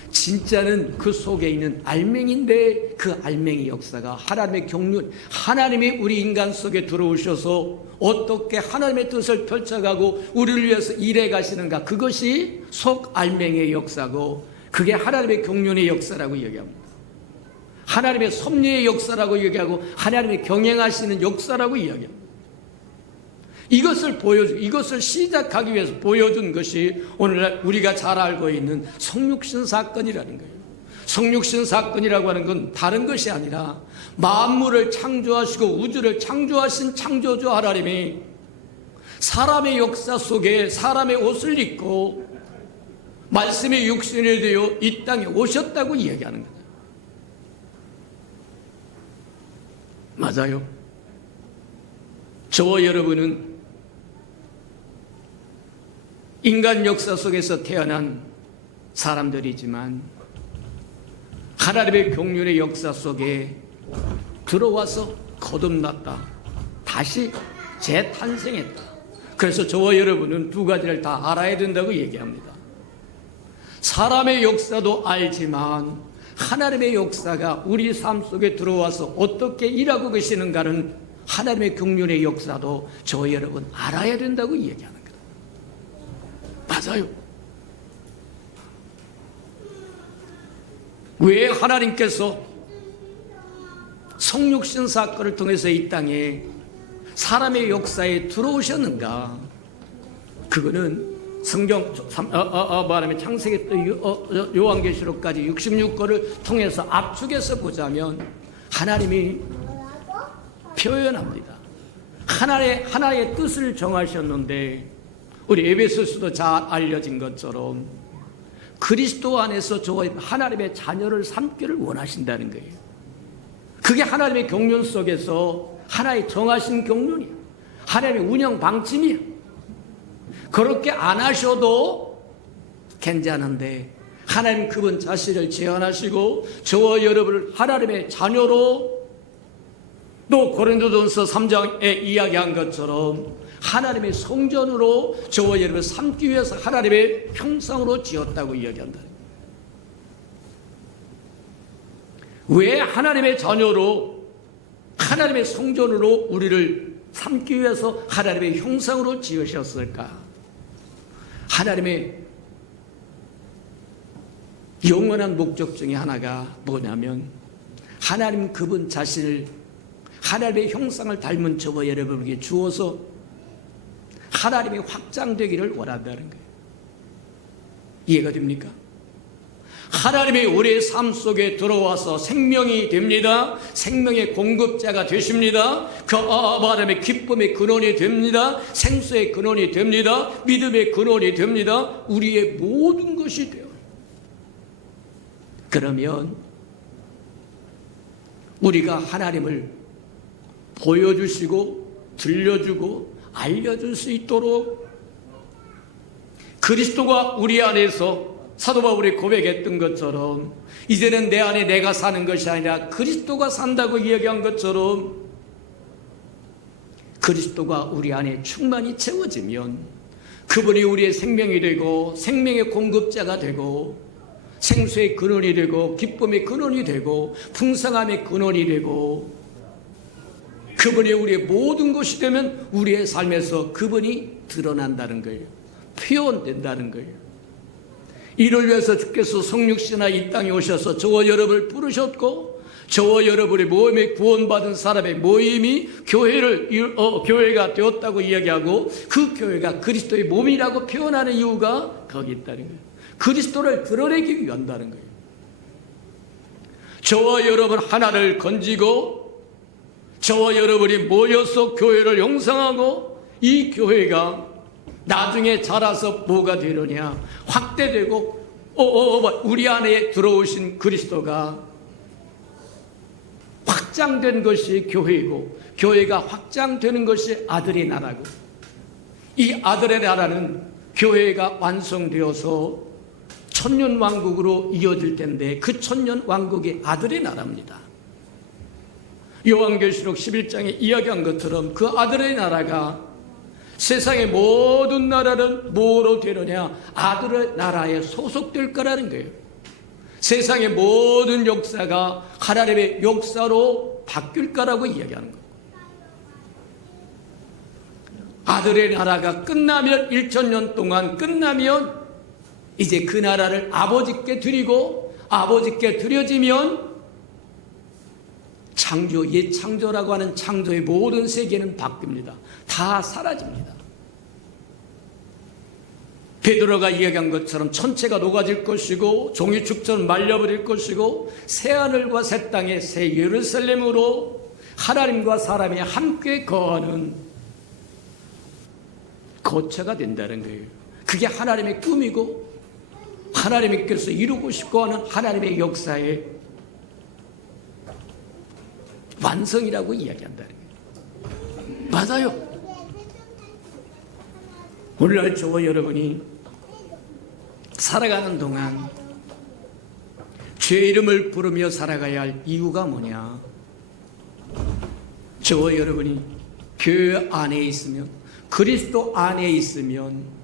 진짜는 그 속에 있는 알맹인데 그 알맹이 역사가 하나님의 경륜, 하나님이 우리 인간 속에 들어오셔서 어떻게 하나님의 뜻을 펼쳐가고 우리를 위해서 일해 가시는가, 그것이 속 알맹이의 역사고, 그게 하나님의 경륜의 역사라고 얘기합니다. 하나님의 섭리의 역사라고 얘기하고 하나님의 경영하시는 역사라고 이야기합니다. 이것을 시작하기 위해서 보여준 것이 오늘날 우리가 잘 알고 있는 성육신 사건이라는 거예요. 성육신 사건이라고 하는 건 다른 것이 아니라 만물을 창조하시고 우주를 창조하신 창조주 하나님이 사람의 역사 속에 사람의 옷을 입고 말씀의 육신이 되어 이 땅에 오셨다고 이야기하는 거예요. 맞아요. 저와 여러분은 인간 역사 속에서 태어난 사람들이지만 하나님의 경륜의 역사 속에 들어와서 거듭났다. 다시 재탄생했다. 그래서 저와 여러분은 두 가지를 다 알아야 된다고 얘기합니다. 사람의 역사도 알지만 하나님의 역사가 우리 삶 속에 들어와서 어떻게 일하고 계시는가는 하나님의 경륜의 역사도 저와 여러분 알아야 된다고 얘기하는 거예요. 맞아요. 왜 하나님께서 성육신 사건을 통해서 이 땅에 사람의 역사에 들어오셨는가? 그거는 성경 말하면 창세기 요한계시록까지 66권을 통해서 압축해서 보자면 하나님이 표현합니다. 하나의 뜻을 정하셨는데 우리 에베소서도 잘 알려진 것처럼 그리스도 안에서 저와 하나님의 자녀를 삼기를 원하신다는 거예요. 그게 하나님의 경륜 속에서 하나의 정하신 경륜이에요. 하나님의 운영 방침이에요. 그렇게 안 하셔도 괜찮은데 하나님 그분 자신을 제안하시고 저와 여러분을 하나님의 자녀로, 또 고린도전서 3장에 이야기한 것처럼 하나님의 성전으로 저와 여러분을 삼기 위해서 하나님의 형상으로 지었다고 이야기한다. 왜 하나님의 자녀로, 하나님의 성전으로 우리를 삼기 위해서 하나님의 형상으로 지으셨을까? 하나님의 영원한 목적 중에 하나가 뭐냐면 하나님 그분 자신을 하나님의 형상을 닮은 저와 여러분에게 주어서 하나님이 확장되기를 원한다는 거예요. 이해가 됩니까? 하나님이 우리의 삶 속에 들어와서 생명이 됩니다. 생명의 공급자가 되십니다. 그 말하면 기쁨의 근원이 됩니다. 생수의 근원이 됩니다. 믿음의 근원이 됩니다. 우리의 모든 것이 돼요. 그러면 우리가 하나님을 보여주시고 들려주고 알려줄 수 있도록 그리스도가 우리 안에서 사도 바울이 고백했던 것처럼 이제는 내 안에 내가 사는 것이 아니라 그리스도가 산다고 이야기한 것처럼 그리스도가 우리 안에 충만히 채워지면 그분이 우리의 생명이 되고 생명의 공급자가 되고 생수의 근원이 되고 기쁨의 근원이 되고 풍성함의 근원이 되고 그분이 우리의 모든 것이 되면 우리의 삶에서 그분이 드러난다는 거예요. 표현된다는 거예요. 이를 위해서 주께서 성육신하 이 땅에 오셔서 저와 여러분을 부르셨고 저와 여러분의 모임에 구원받은 사람의 모임이 교회가 되었다고 이야기하고 그 교회가 그리스도의 몸이라고 표현하는 이유가 거기 있다는 거예요. 그리스도를 드러내기 위한다는 거예요. 저와 여러분 하나를 건지고 저와 여러분이 모여서 교회를 형성하고 이 교회가 나중에 자라서 뭐가 되느냐, 확대되고 우리 안에 들어오신 그리스도가 확장된 것이 교회이고 교회가 확장되는 것이 아들의 나라고 이 아들의 나라는 교회가 완성되어서 천년 왕국으로 이어질 텐데 그 천년 왕국의 아들의 나라입니다. 요한계시록 11장에 이야기한 것처럼 그 아들의 나라가 세상의 모든 나라는 뭐로 되느냐? 아들의 나라에 소속될 거라는 거예요. 세상의 모든 역사가 하나님의 역사로 바뀔 거라고 이야기하는 거예요. 아들의 나라가 끝나면 1000년 동안 끝나면 이제 그 나라를 아버지께 드리고 아버지께 드려지면 창조, 옛 창조라고 하는 창조의 모든 세계는 바뀝니다. 다 사라집니다. 베드로가 이야기한 것처럼 천체가 녹아질 것이고 종이축처럼 말려버릴 것이고 새하늘과 새 땅의 새 예루살렘으로 하나님과 사람이 함께 거하는 거처가 된다는 거예요. 그게 하나님의 꿈이고 하나님께서 이루고 싶어 하는 하나님의 역사의 완성이라고 이야기한다는 거예요. 맞아요. 오늘날 저와 여러분이 살아가는 동안 주의 이름을 부르며 살아가야 할 이유가 뭐냐? 저와 여러분이 교회 안에 있으면, 그리스도 안에 있으면,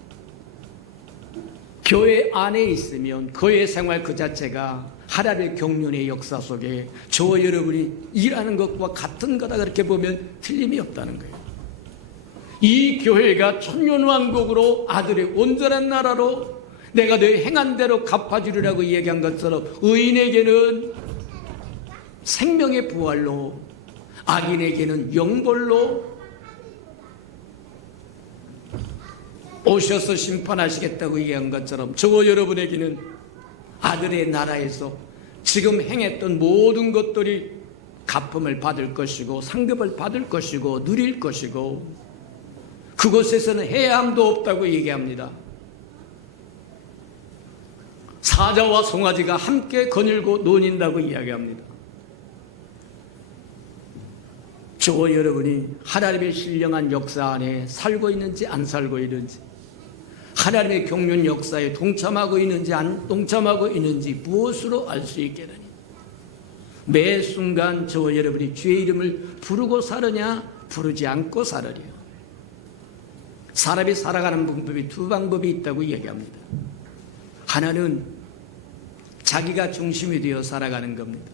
교회 안에 있으면 교회 생활 그 자체가 하나님의 경륜의 역사 속에 저와 여러분이 일하는 것과 같은 거다, 그렇게 보면 틀림이 없다는 거예요. 이 교회가 천년왕국으로 아들의 온전한 나라로 내가 너의 행한 대로 갚아주리라고 얘기한 것처럼 의인에게는 생명의 부활로, 악인에게는 영벌로 오셔서 심판하시겠다고 얘기한 것처럼 저와 여러분에게는 아들의 나라에서 지금 행했던 모든 것들이 갚음을 받을 것이고 상급을 받을 것이고 누릴 것이고 그곳에서는 해함도 없다고 얘기합니다. 사자와 송아지가 함께 거닐고 논인다고 이야기합니다. 저와 여러분이 하나님의 신령한 역사 안에 살고 있는지 안 살고 있는지, 하나님의 경륜 역사에 동참하고 있는지 안 동참하고 있는지 무엇으로 알 수 있겠느냐? 매 순간 저와 여러분이 주의 이름을 부르고 살으냐 부르지 않고 살으랴. 사람이 살아가는 방법이 두 방법이 있다고 얘기합니다. 하나는 자기가 중심이 되어 살아가는 겁니다.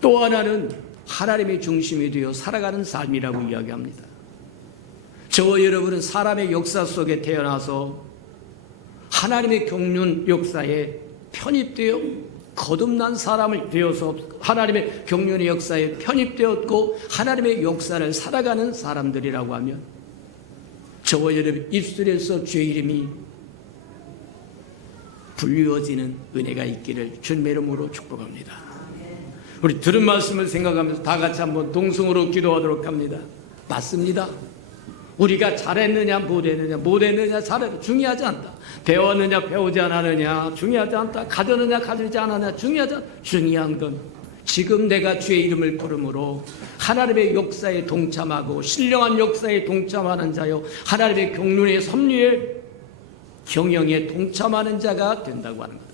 또 하나는 하나님의 중심이 되어 살아가는 삶이라고 이야기합니다. 저와 여러분은 사람의 역사 속에 태어나서 하나님의 경륜 역사에 편입되어 거듭난 사람을 되어서 하나님의 경륜의 역사에 편입되었고 하나님의 역사를 살아가는 사람들이라고 하면 저와 여러분 입술에서 주의 이름이 불리워지는 은혜가 있기를 주님의 이름으로 축복합니다. 우리 들은 말씀을 생각하면서 다 같이 한번 동성으로 기도하도록 합니다. 맞습니다. 우리가 잘했느냐 못했느냐 잘했느냐 중요하지 않다. 배웠느냐 배우지 않았느냐 중요하지 않다. 가졌느냐 가지지 않았느냐 중요하지 않다. 중요한 건 지금 내가 주의 이름을 부름으로 하나님의 역사에 동참하고 신령한 역사에 동참하는 자요 하나님의 경륜의 섭리의 경영에 동참하는 자가 된다고 하는 것.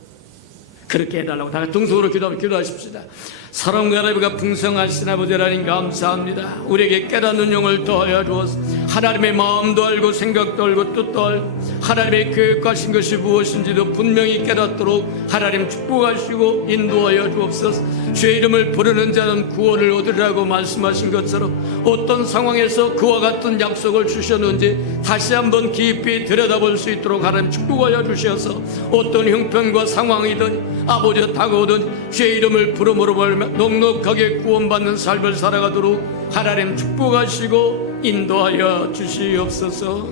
그렇게 해달라고 다 같이 동성으로 기도하십시다. 사랑과 하나님과 풍성하신 아버지 하나님 감사합니다. 우리에게 깨닫는 영을 더하여 주어서 하나님의 마음도 알고 생각도 알고 뜻도 알고 하나님의 계획하신 것이 무엇인지도 분명히 깨닫도록 하나님 축복하시고 인도하여 주옵소서. 주의 이름을 부르는 자는 구원을 얻으리라고 말씀하신 것처럼 어떤 상황에서 그와 같은 약속을 주셨는지 다시 한번 깊이 들여다볼 수 있도록 하나님 축복하여 주셔서 어떤 형편과 상황이든 아버지 다가오든 주의 이름을 부름으로 넉넉하게 구원받는 삶을 살아가도록 하나님 축복하시고 인도하여 주시옵소서.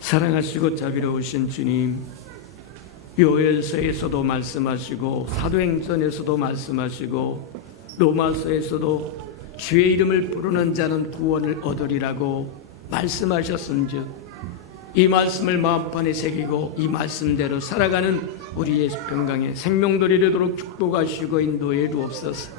사랑하시고 자비로우신 주님, 요엘서에서도 말씀하시고 사도행전에서도 말씀하시고 로마서에서도 주의 이름을 부르는 자는 구원을 얻으리라고 말씀하셨은즉 이 말씀을 마음판에 새기고 이 말씀대로 살아가는 우리의 평강의 생명들이 되도록 축복하시고 인도해 주옵소서.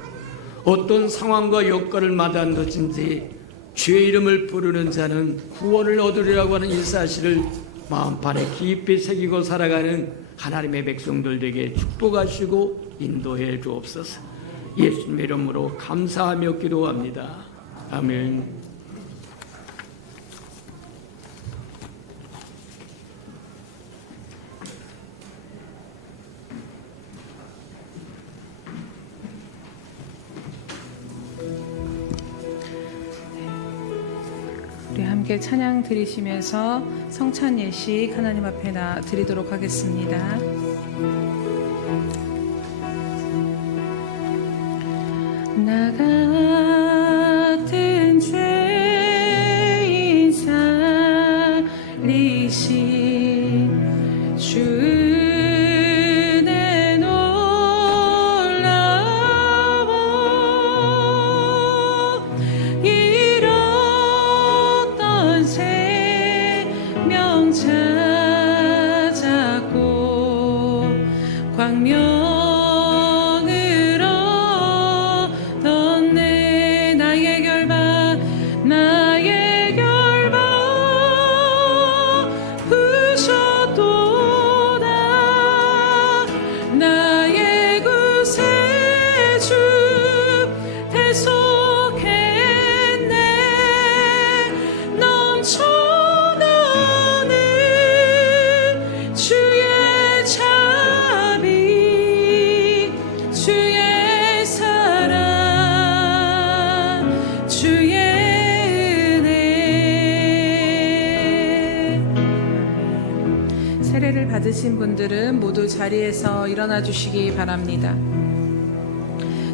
어떤 상황과 여건을 마다한 것인지 주의 이름을 부르는 자는 구원을 얻으리라고 하는 이 사실을 마음판에 깊이 새기고 살아가는 하나님의 백성들에게 축복하시고 인도해 주옵소서. 예수님의 이름으로 감사하며 기도합니다. 아멘. 우리 함께 찬양 드리시면서 성찬 예식 하나님 앞에 드리도록 하겠습니다. 나 같은 죄인 살리신 주의 놀라워 잃었던 생명 찾았고 광명 받으신 분들은 모두 자리에서 일어나 주시기 바랍니다.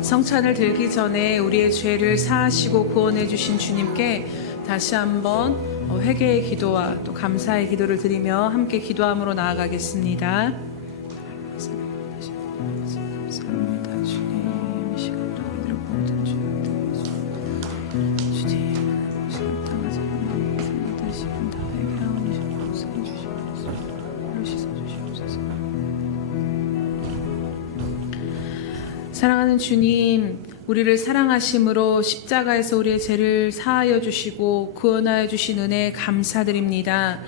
성찬을 들기 전에 우리의 죄를 사하시고 구원해 주신 주님께 다시 한번 회개의 기도와 또 감사의 기도를 드리며 함께 기도함으로 나아가겠습니다. 감사합니다. 주님, 이 시간도 우리들 모든 죄를 주님, 시간 당하지 않는 시간 다 회개하오니 용서해 주시옵소서. 씻어주시옵소서. 사랑하는 주님, 우리를 사랑하심으로 십자가에서 우리의 죄를 사하여 주시고 구원하여 주신 은혜에 감사드립니다.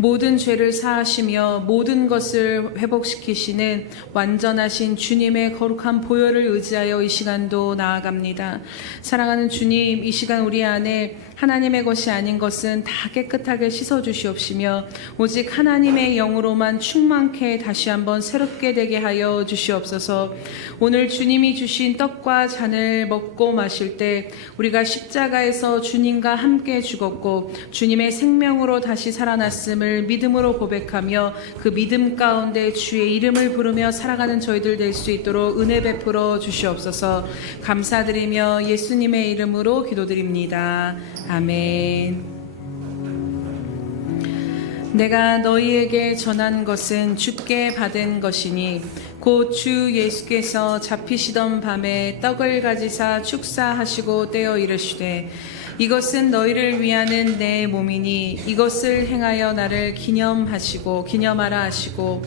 모든 죄를 사하시며 모든 것을 회복시키시는 완전하신 주님의 거룩한 보혈을 의지하여 이 시간도 나아갑니다. 사랑하는 주님, 이 시간 우리 안에 하나님의 것이 아닌 것은 다 깨끗하게 씻어주시옵시며 오직 하나님의 영으로만 충만케 다시 한번 새롭게 되게 하여 주시옵소서. 오늘 주님이 주신 떡과 잔을 먹고 마실 때 우리가 십자가에서 주님과 함께 죽었고 주님의 생명으로 다시 살아났음을 믿음으로 고백하며 그 믿음 가운데 주의 이름을 부르며 살아가는 저희들 될 수 있도록 은혜 베풀어 주시옵소서. 감사드리며 예수님의 이름으로 기도드립니다. 아멘. 내가 너희에게 전한 것은 주께 받은 것이니 곧 주 예수께서 잡히시던 밤에 떡을 가지사 축사하시고 떼어 이르시되 이것은 너희를 위하는 내 몸이니 이것을 행하여 나를 기념하라 하시고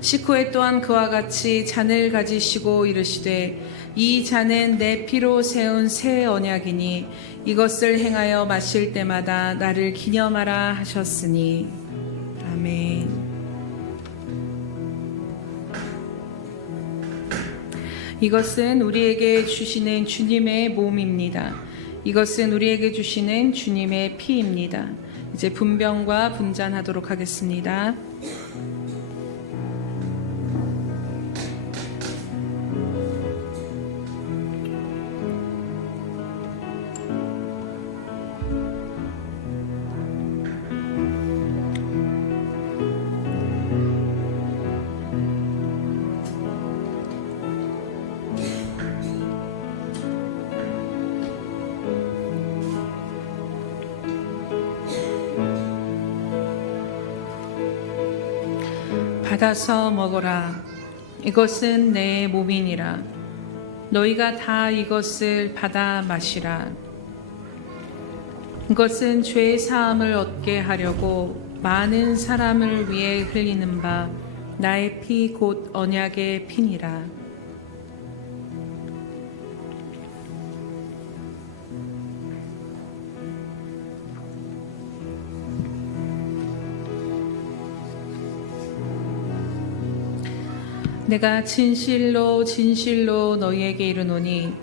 식후에 또한 그와 같이 잔을 가지시고 이르시되 이 잔은 내 피로 세운 새 언약이니 이것을 행하여 마실 때마다 나를 기념하라 하셨으니. 아멘. 이것은 우리에게 주시는 주님의 몸입니다. 이것은 우리에게 주시는 주님의 피입니다. 이제 분병과 분잔하도록 하겠습니다. 받아서 먹어라. 이것은 내 몸이니라. 너희가 다 이것을 받아 마시라. 이것은 죄 사함을 얻게 하려고 많은 사람을 위해 흘리는 바 나의 피 곧 언약의 피니라. 내가 진실로 진실로 너희에게 이르노니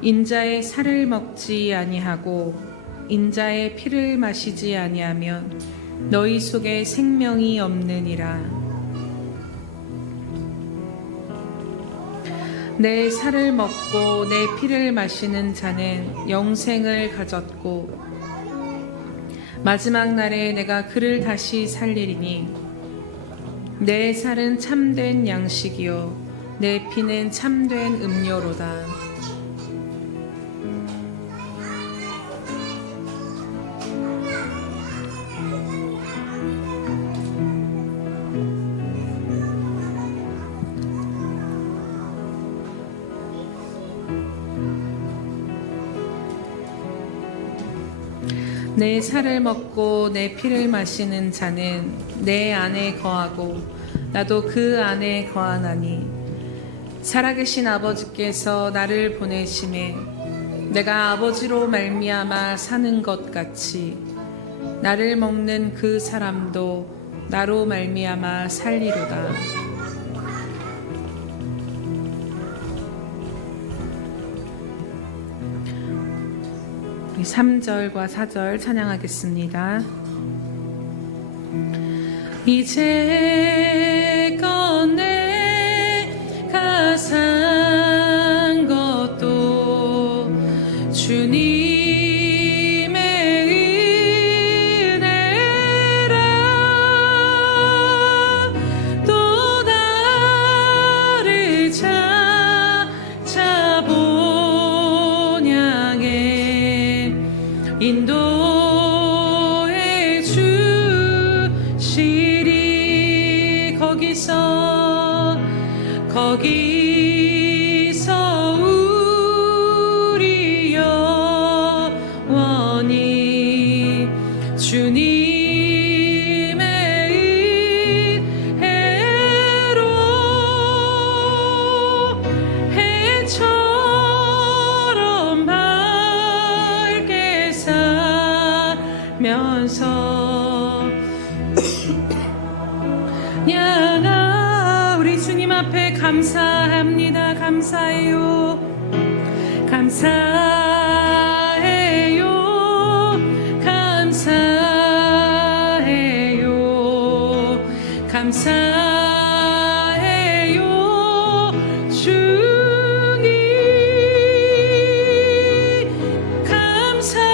인자의 살을 먹지 아니하고 인자의 피를 마시지 아니하면 너희 속에 생명이 없느니라. 내 살을 먹고 내 피를 마시는 자는 영생을 가졌고 마지막 날에 내가 그를 다시 살리리니 내 살은 참된 양식이요 내 피는 참된 음료로다. 내 살을 먹고 내 피를 마시는 자는 내 안에 거하고 나도 그 안에 거하나니 살아계신 아버지께서 나를 보내심에 내가 아버지로 말미암아 사는 것 같이 나를 먹는 그 사람도 나로 말미암아 살리로다. 우리 3절과 4절 찬양하겠습니다. 이제껏 내가 산 것도 주님의 은혜라. 또 나를 찾아본 양에 인도해 주시리. 거기서 우리 영원히 주님의 은혜로 해처럼 밝게 살면서 우리 주님 앞에 감사합니다. 감사해요. 감사해요. 감사해요. 감사해요. 주님 감사해요.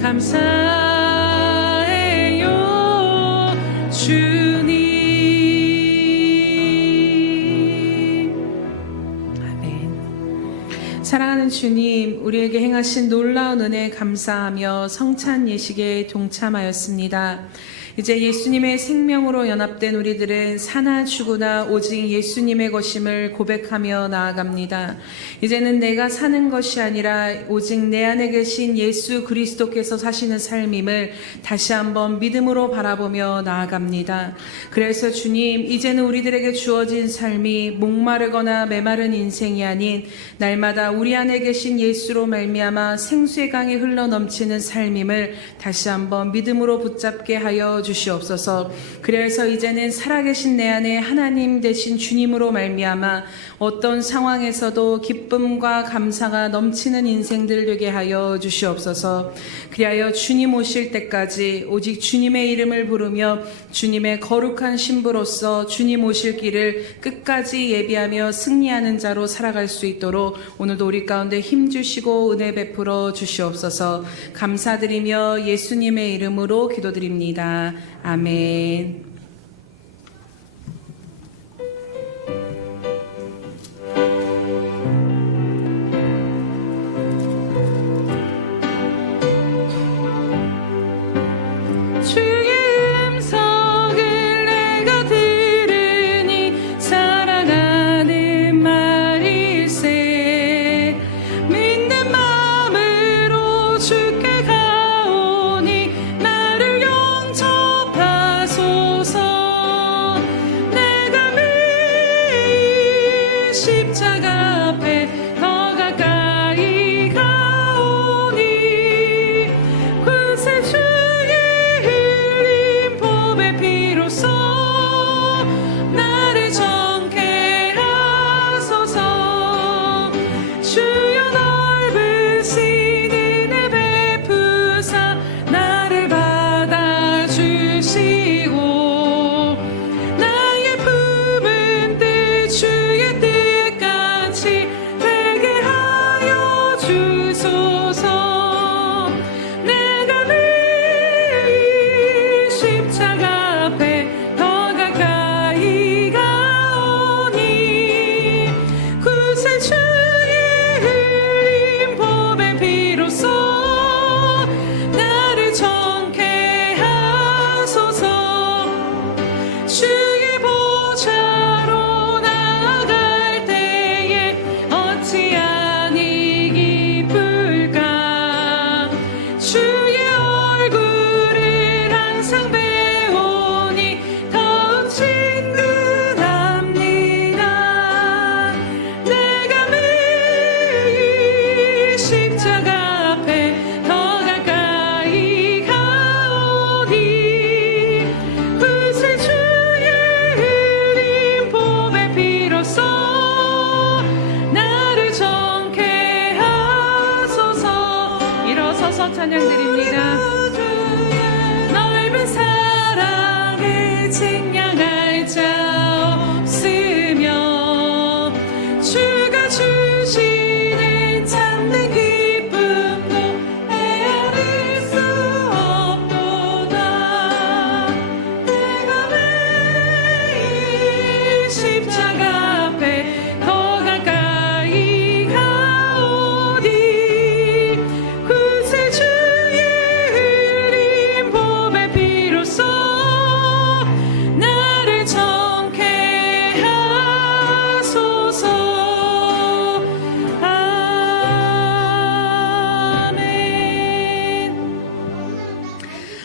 감사해요 주님. 아멘. 사랑하는 주님, 우리에게 행하신 놀라운 은혜에 감사하며 성찬 예식에 동참하였습니다. 이제 예수님의 생명으로 연합된 우리들은 사나 죽으나 오직 예수님의 것임을 고백하며 나아갑니다. 이제는 내가 사는 것이 아니라 오직 내 안에 계신 예수 그리스도께서 사시는 삶임을 다시 한번 믿음으로 바라보며 나아갑니다. 그래서 주님, 이제는 우리들에게 주어진 삶이 목마르거나 메마른 인생이 아닌 날마다 우리 안에 계신 예수로 말미암아 생수의 강이 흘러넘치는 삶임을 다시 한번 믿음으로 붙잡게 하여 주시옵소서. 그래서 이제는 살아계신 내 안에 하나님 되신 주님으로 말미암아 어떤 상황에서도 기쁨과 감사가 넘치는 인생들 되게 하여 주시옵소서. 그리하여 주님 오실 때까지 오직 주님의 이름을 부르며 주님의 거룩한 신부로서 주님 오실 길을 끝까지 예비하며 승리하는 자로 살아갈 수 있도록 오늘도 우리 가운데 힘주시고 은혜 베풀어 주시옵소서. 감사드리며 예수님의 이름으로 기도드립니다. 아멘. 주의 음성을 내가 들으니 사랑하는 말일세. 믿는 마음으로 주께 가오니 나를 영접하소서. 힘써 찬양드립니다. 넓은 사랑을 측량할 자 없으며 주가 주시는 참된 기쁨도 헤아릴 수 없도다. 내가 매일 십자가 앞에 더 가까이 가오니 구세주의 흘린 보배 피로써 나를 정케 하소서. 아멘.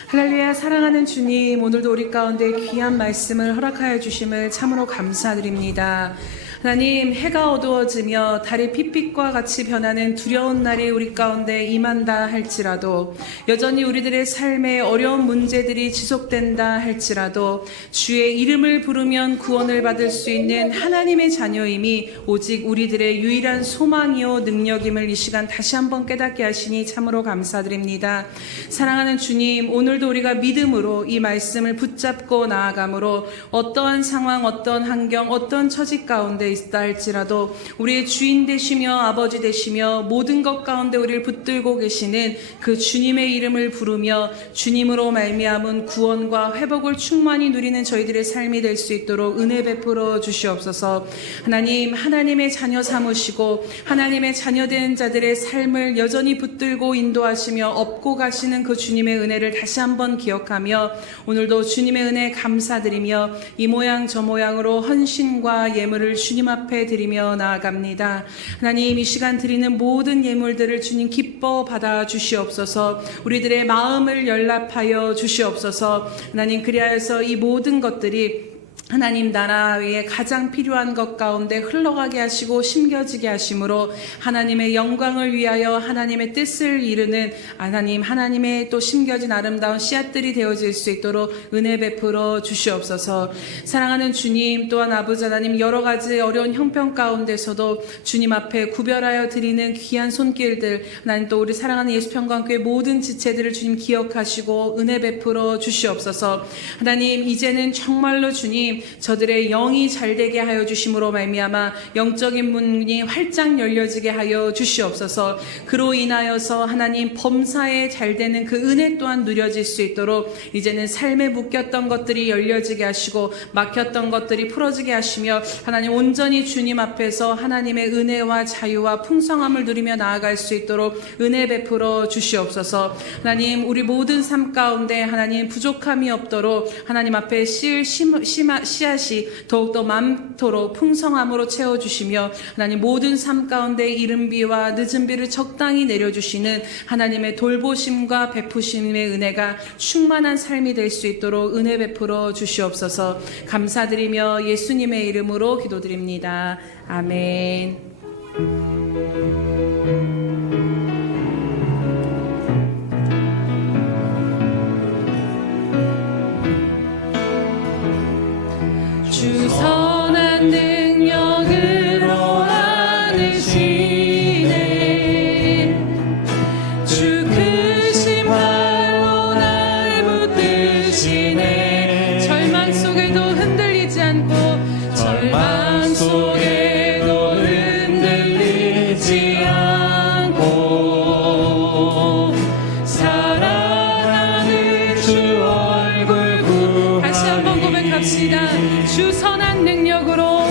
할렐루야. 사랑하는 주님, 오늘도 우리 가운데 귀한 말씀을 허락하여 주심을 참으로 감사드립니다. 하나님, 해가 어두워지며 달이 핏빛과 같이 변하는 두려운 날이 우리 가운데 임한다 할지라도, 여전히 우리들의 삶에 어려운 문제들이 지속된다 할지라도 주의 이름을 부르면 구원을 받을 수 있는 하나님의 자녀임이 오직 우리들의 유일한 소망이요 능력임을 이 시간 다시 한번 깨닫게 하시니 참으로 감사드립니다. 사랑하는 주님, 오늘도 우리가 믿음으로 이 말씀을 붙잡고 나아가므로 어떠한 상황, 어떠한 환경, 어떠한 처지 가운데 있다 할지라도 우리의 주인 되시며 아버지 되시며 모든 것 가운데 우리를 붙들고 계시는 그 주님의 이름을 부르며 주님으로 말미암은 구원과 회복을 충만히 누리는 저희들의 삶이 될 수 있도록 은혜 베풀어 주시옵소서. 하나님, 하나님의 자녀 삼으시고 하나님의 자녀된 자들의 삶을 여전히 붙들고 인도하시며 업고 가시는 그 주님의 은혜를 다시 한번 기억하며 오늘도 주님의 은혜 감사드리며 이 모양 저 모양으로 헌신과 예물을 주님 앞에 드리며 나아갑니다. 하나님, 이 시간 드리는 모든 예물들을 주님 기뻐 받아 주시옵소서. 우리들의 마음을 연락하여 주시옵소서. 하나님, 그리하여서 이 모든 것들이 하나님 나라 위에 가장 필요한 것 가운데 흘러가게 하시고 심겨지게 하심으로 하나님의 영광을 위하여 하나님의 뜻을 이루는 하나님의 또 심겨진 아름다운 씨앗들이 되어질 수 있도록 은혜 베풀어 주시옵소서. 사랑하는 주님, 또한 아버지 하나님, 여러 가지 어려운 형편 가운데서도 주님 앞에 구별하여 드리는 귀한 손길들, 하나님 또 우리 사랑하는 예수평강교회 모든 지체들을 주님 기억하시고 은혜 베풀어 주시옵소서. 하나님, 이제는 정말로 주님 저들의 영이 잘되게 하여 주심으로 말미암아 영적인 문이 활짝 열려지게 하여 주시옵소서. 그로 인하여서 하나님 범사에 잘되는 그 은혜 또한 누려질 수 있도록 이제는 삶에 묶였던 것들이 열려지게 하시고 막혔던 것들이 풀어지게 하시며 하나님 온전히 주님 앞에서 하나님의 은혜와 자유와 풍성함을 누리며 나아갈 수 있도록 은혜 베풀어 주시옵소서. 하나님, 우리 모든 삶 가운데 하나님 부족함이 없도록 하나님 앞에 씨앗이 더욱더 많도록 풍성함으로 채워주시며 하나님 모든 삶 가운데 이른 비와 늦은 비를 적당히 내려주시는 하나님의 돌보심과 베푸심의 은혜가 충만한 삶이 될 수 있도록 은혜 베풀어 주시옵소서. 감사드리며 예수님의 이름으로 기도드립니다. 아멘. 주 선한 능력으로 안으시네. 주 크신 발로 날 붙드시네. 절망 속에도 흔들리지 않고 절망 속에도 흔들리지 않고 사랑하는 주 얼굴 구하리. 다시 한번 고백합시다. 주 선한 능력으로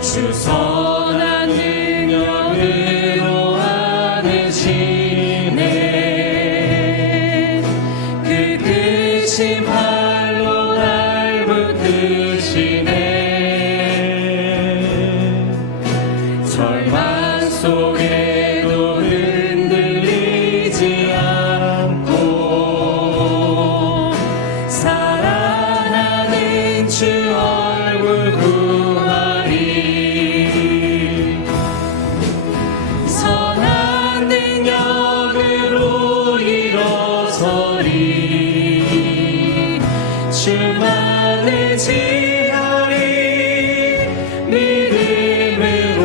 주 선한 능력으로 안으시네. 그 크신 발로 날 붙드시네. 절망 속에도 흔들리지 않고 사랑하는 주 얼굴 구하리. 선한 능력으로 일어서리. 주만을 지하리. 믿음으로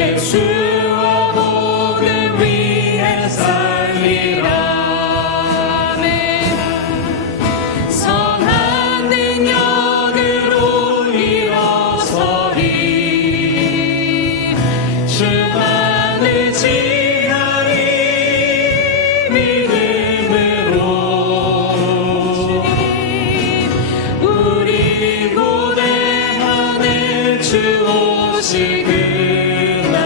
예수와 복음 위에 살리라. 선한 능력으로 일어서리. 주만 의지하리. 믿음으로 우리 고대하는 주 오실 그날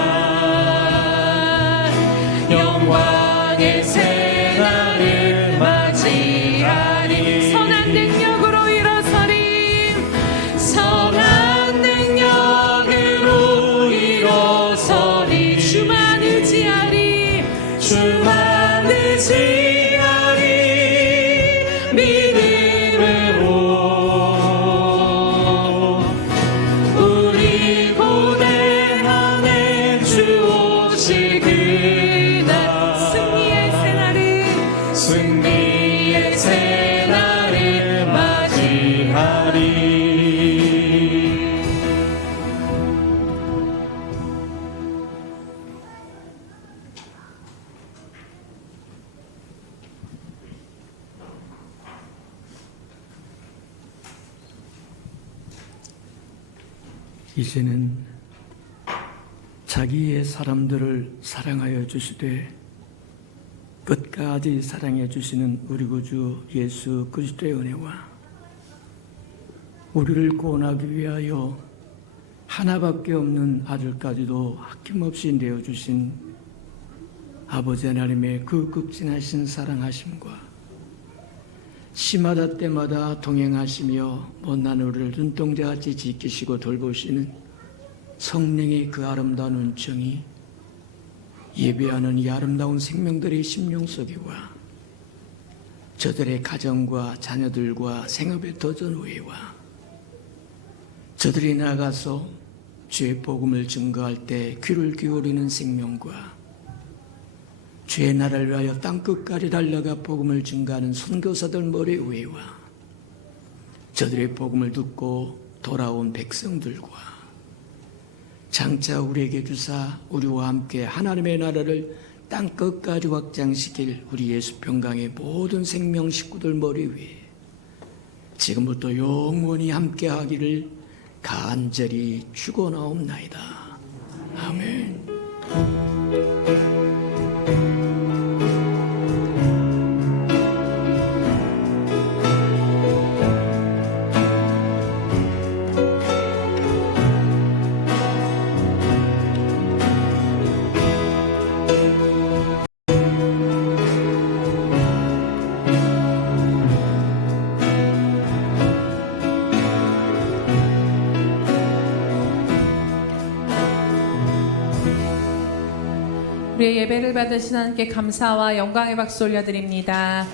영광의 새날을 맞이하리. 선한 능력으로 일어서리. 선한 능력으로 일어서리. 주만 의지하리. 주만 의지하리. 믿음으로 우리 고대하는 주 오실 그날 승리의 새날을 맞이하리. 이제는 자기의 사람들을 사랑하여 주시되 끝까지 사랑해 주시는 우리 구주 예수 그리스도의 은혜와 우리를 구원하기 위하여 하나밖에 없는 아들까지도 아낌없이 내어주신 아버지 하나님의 그 극진하신 사랑하심과 시마다 때마다 동행하시며 못난 우리를 눈동자같이 지키시고 돌보시는 성령의 그 아름다운 은총이 예배하는 이 아름다운 생명들의 심령 속에와 저들의 가정과 자녀들과 생업의 도전 후에와 저들이 나가서 주의 복음을 증거할 때 귀를 기울이는 생명과 주의 나라를 위하여 땅끝까지 달려가 복음을 증거하는 선교사들 머리 위에와 저들의 복음을 듣고 돌아온 백성들과 장차 우리에게 주사 우리와 함께 하나님의 나라를 땅끝까지 확장시킬 우리 예수 평강의 모든 생명 식구들 머리 위에 지금부터 영원히 함께하기를 간절히 축원하옵나이다. 아멘. 우리의 예배를 받으신 하나님께 감사와 영광의 박수 올려드립니다.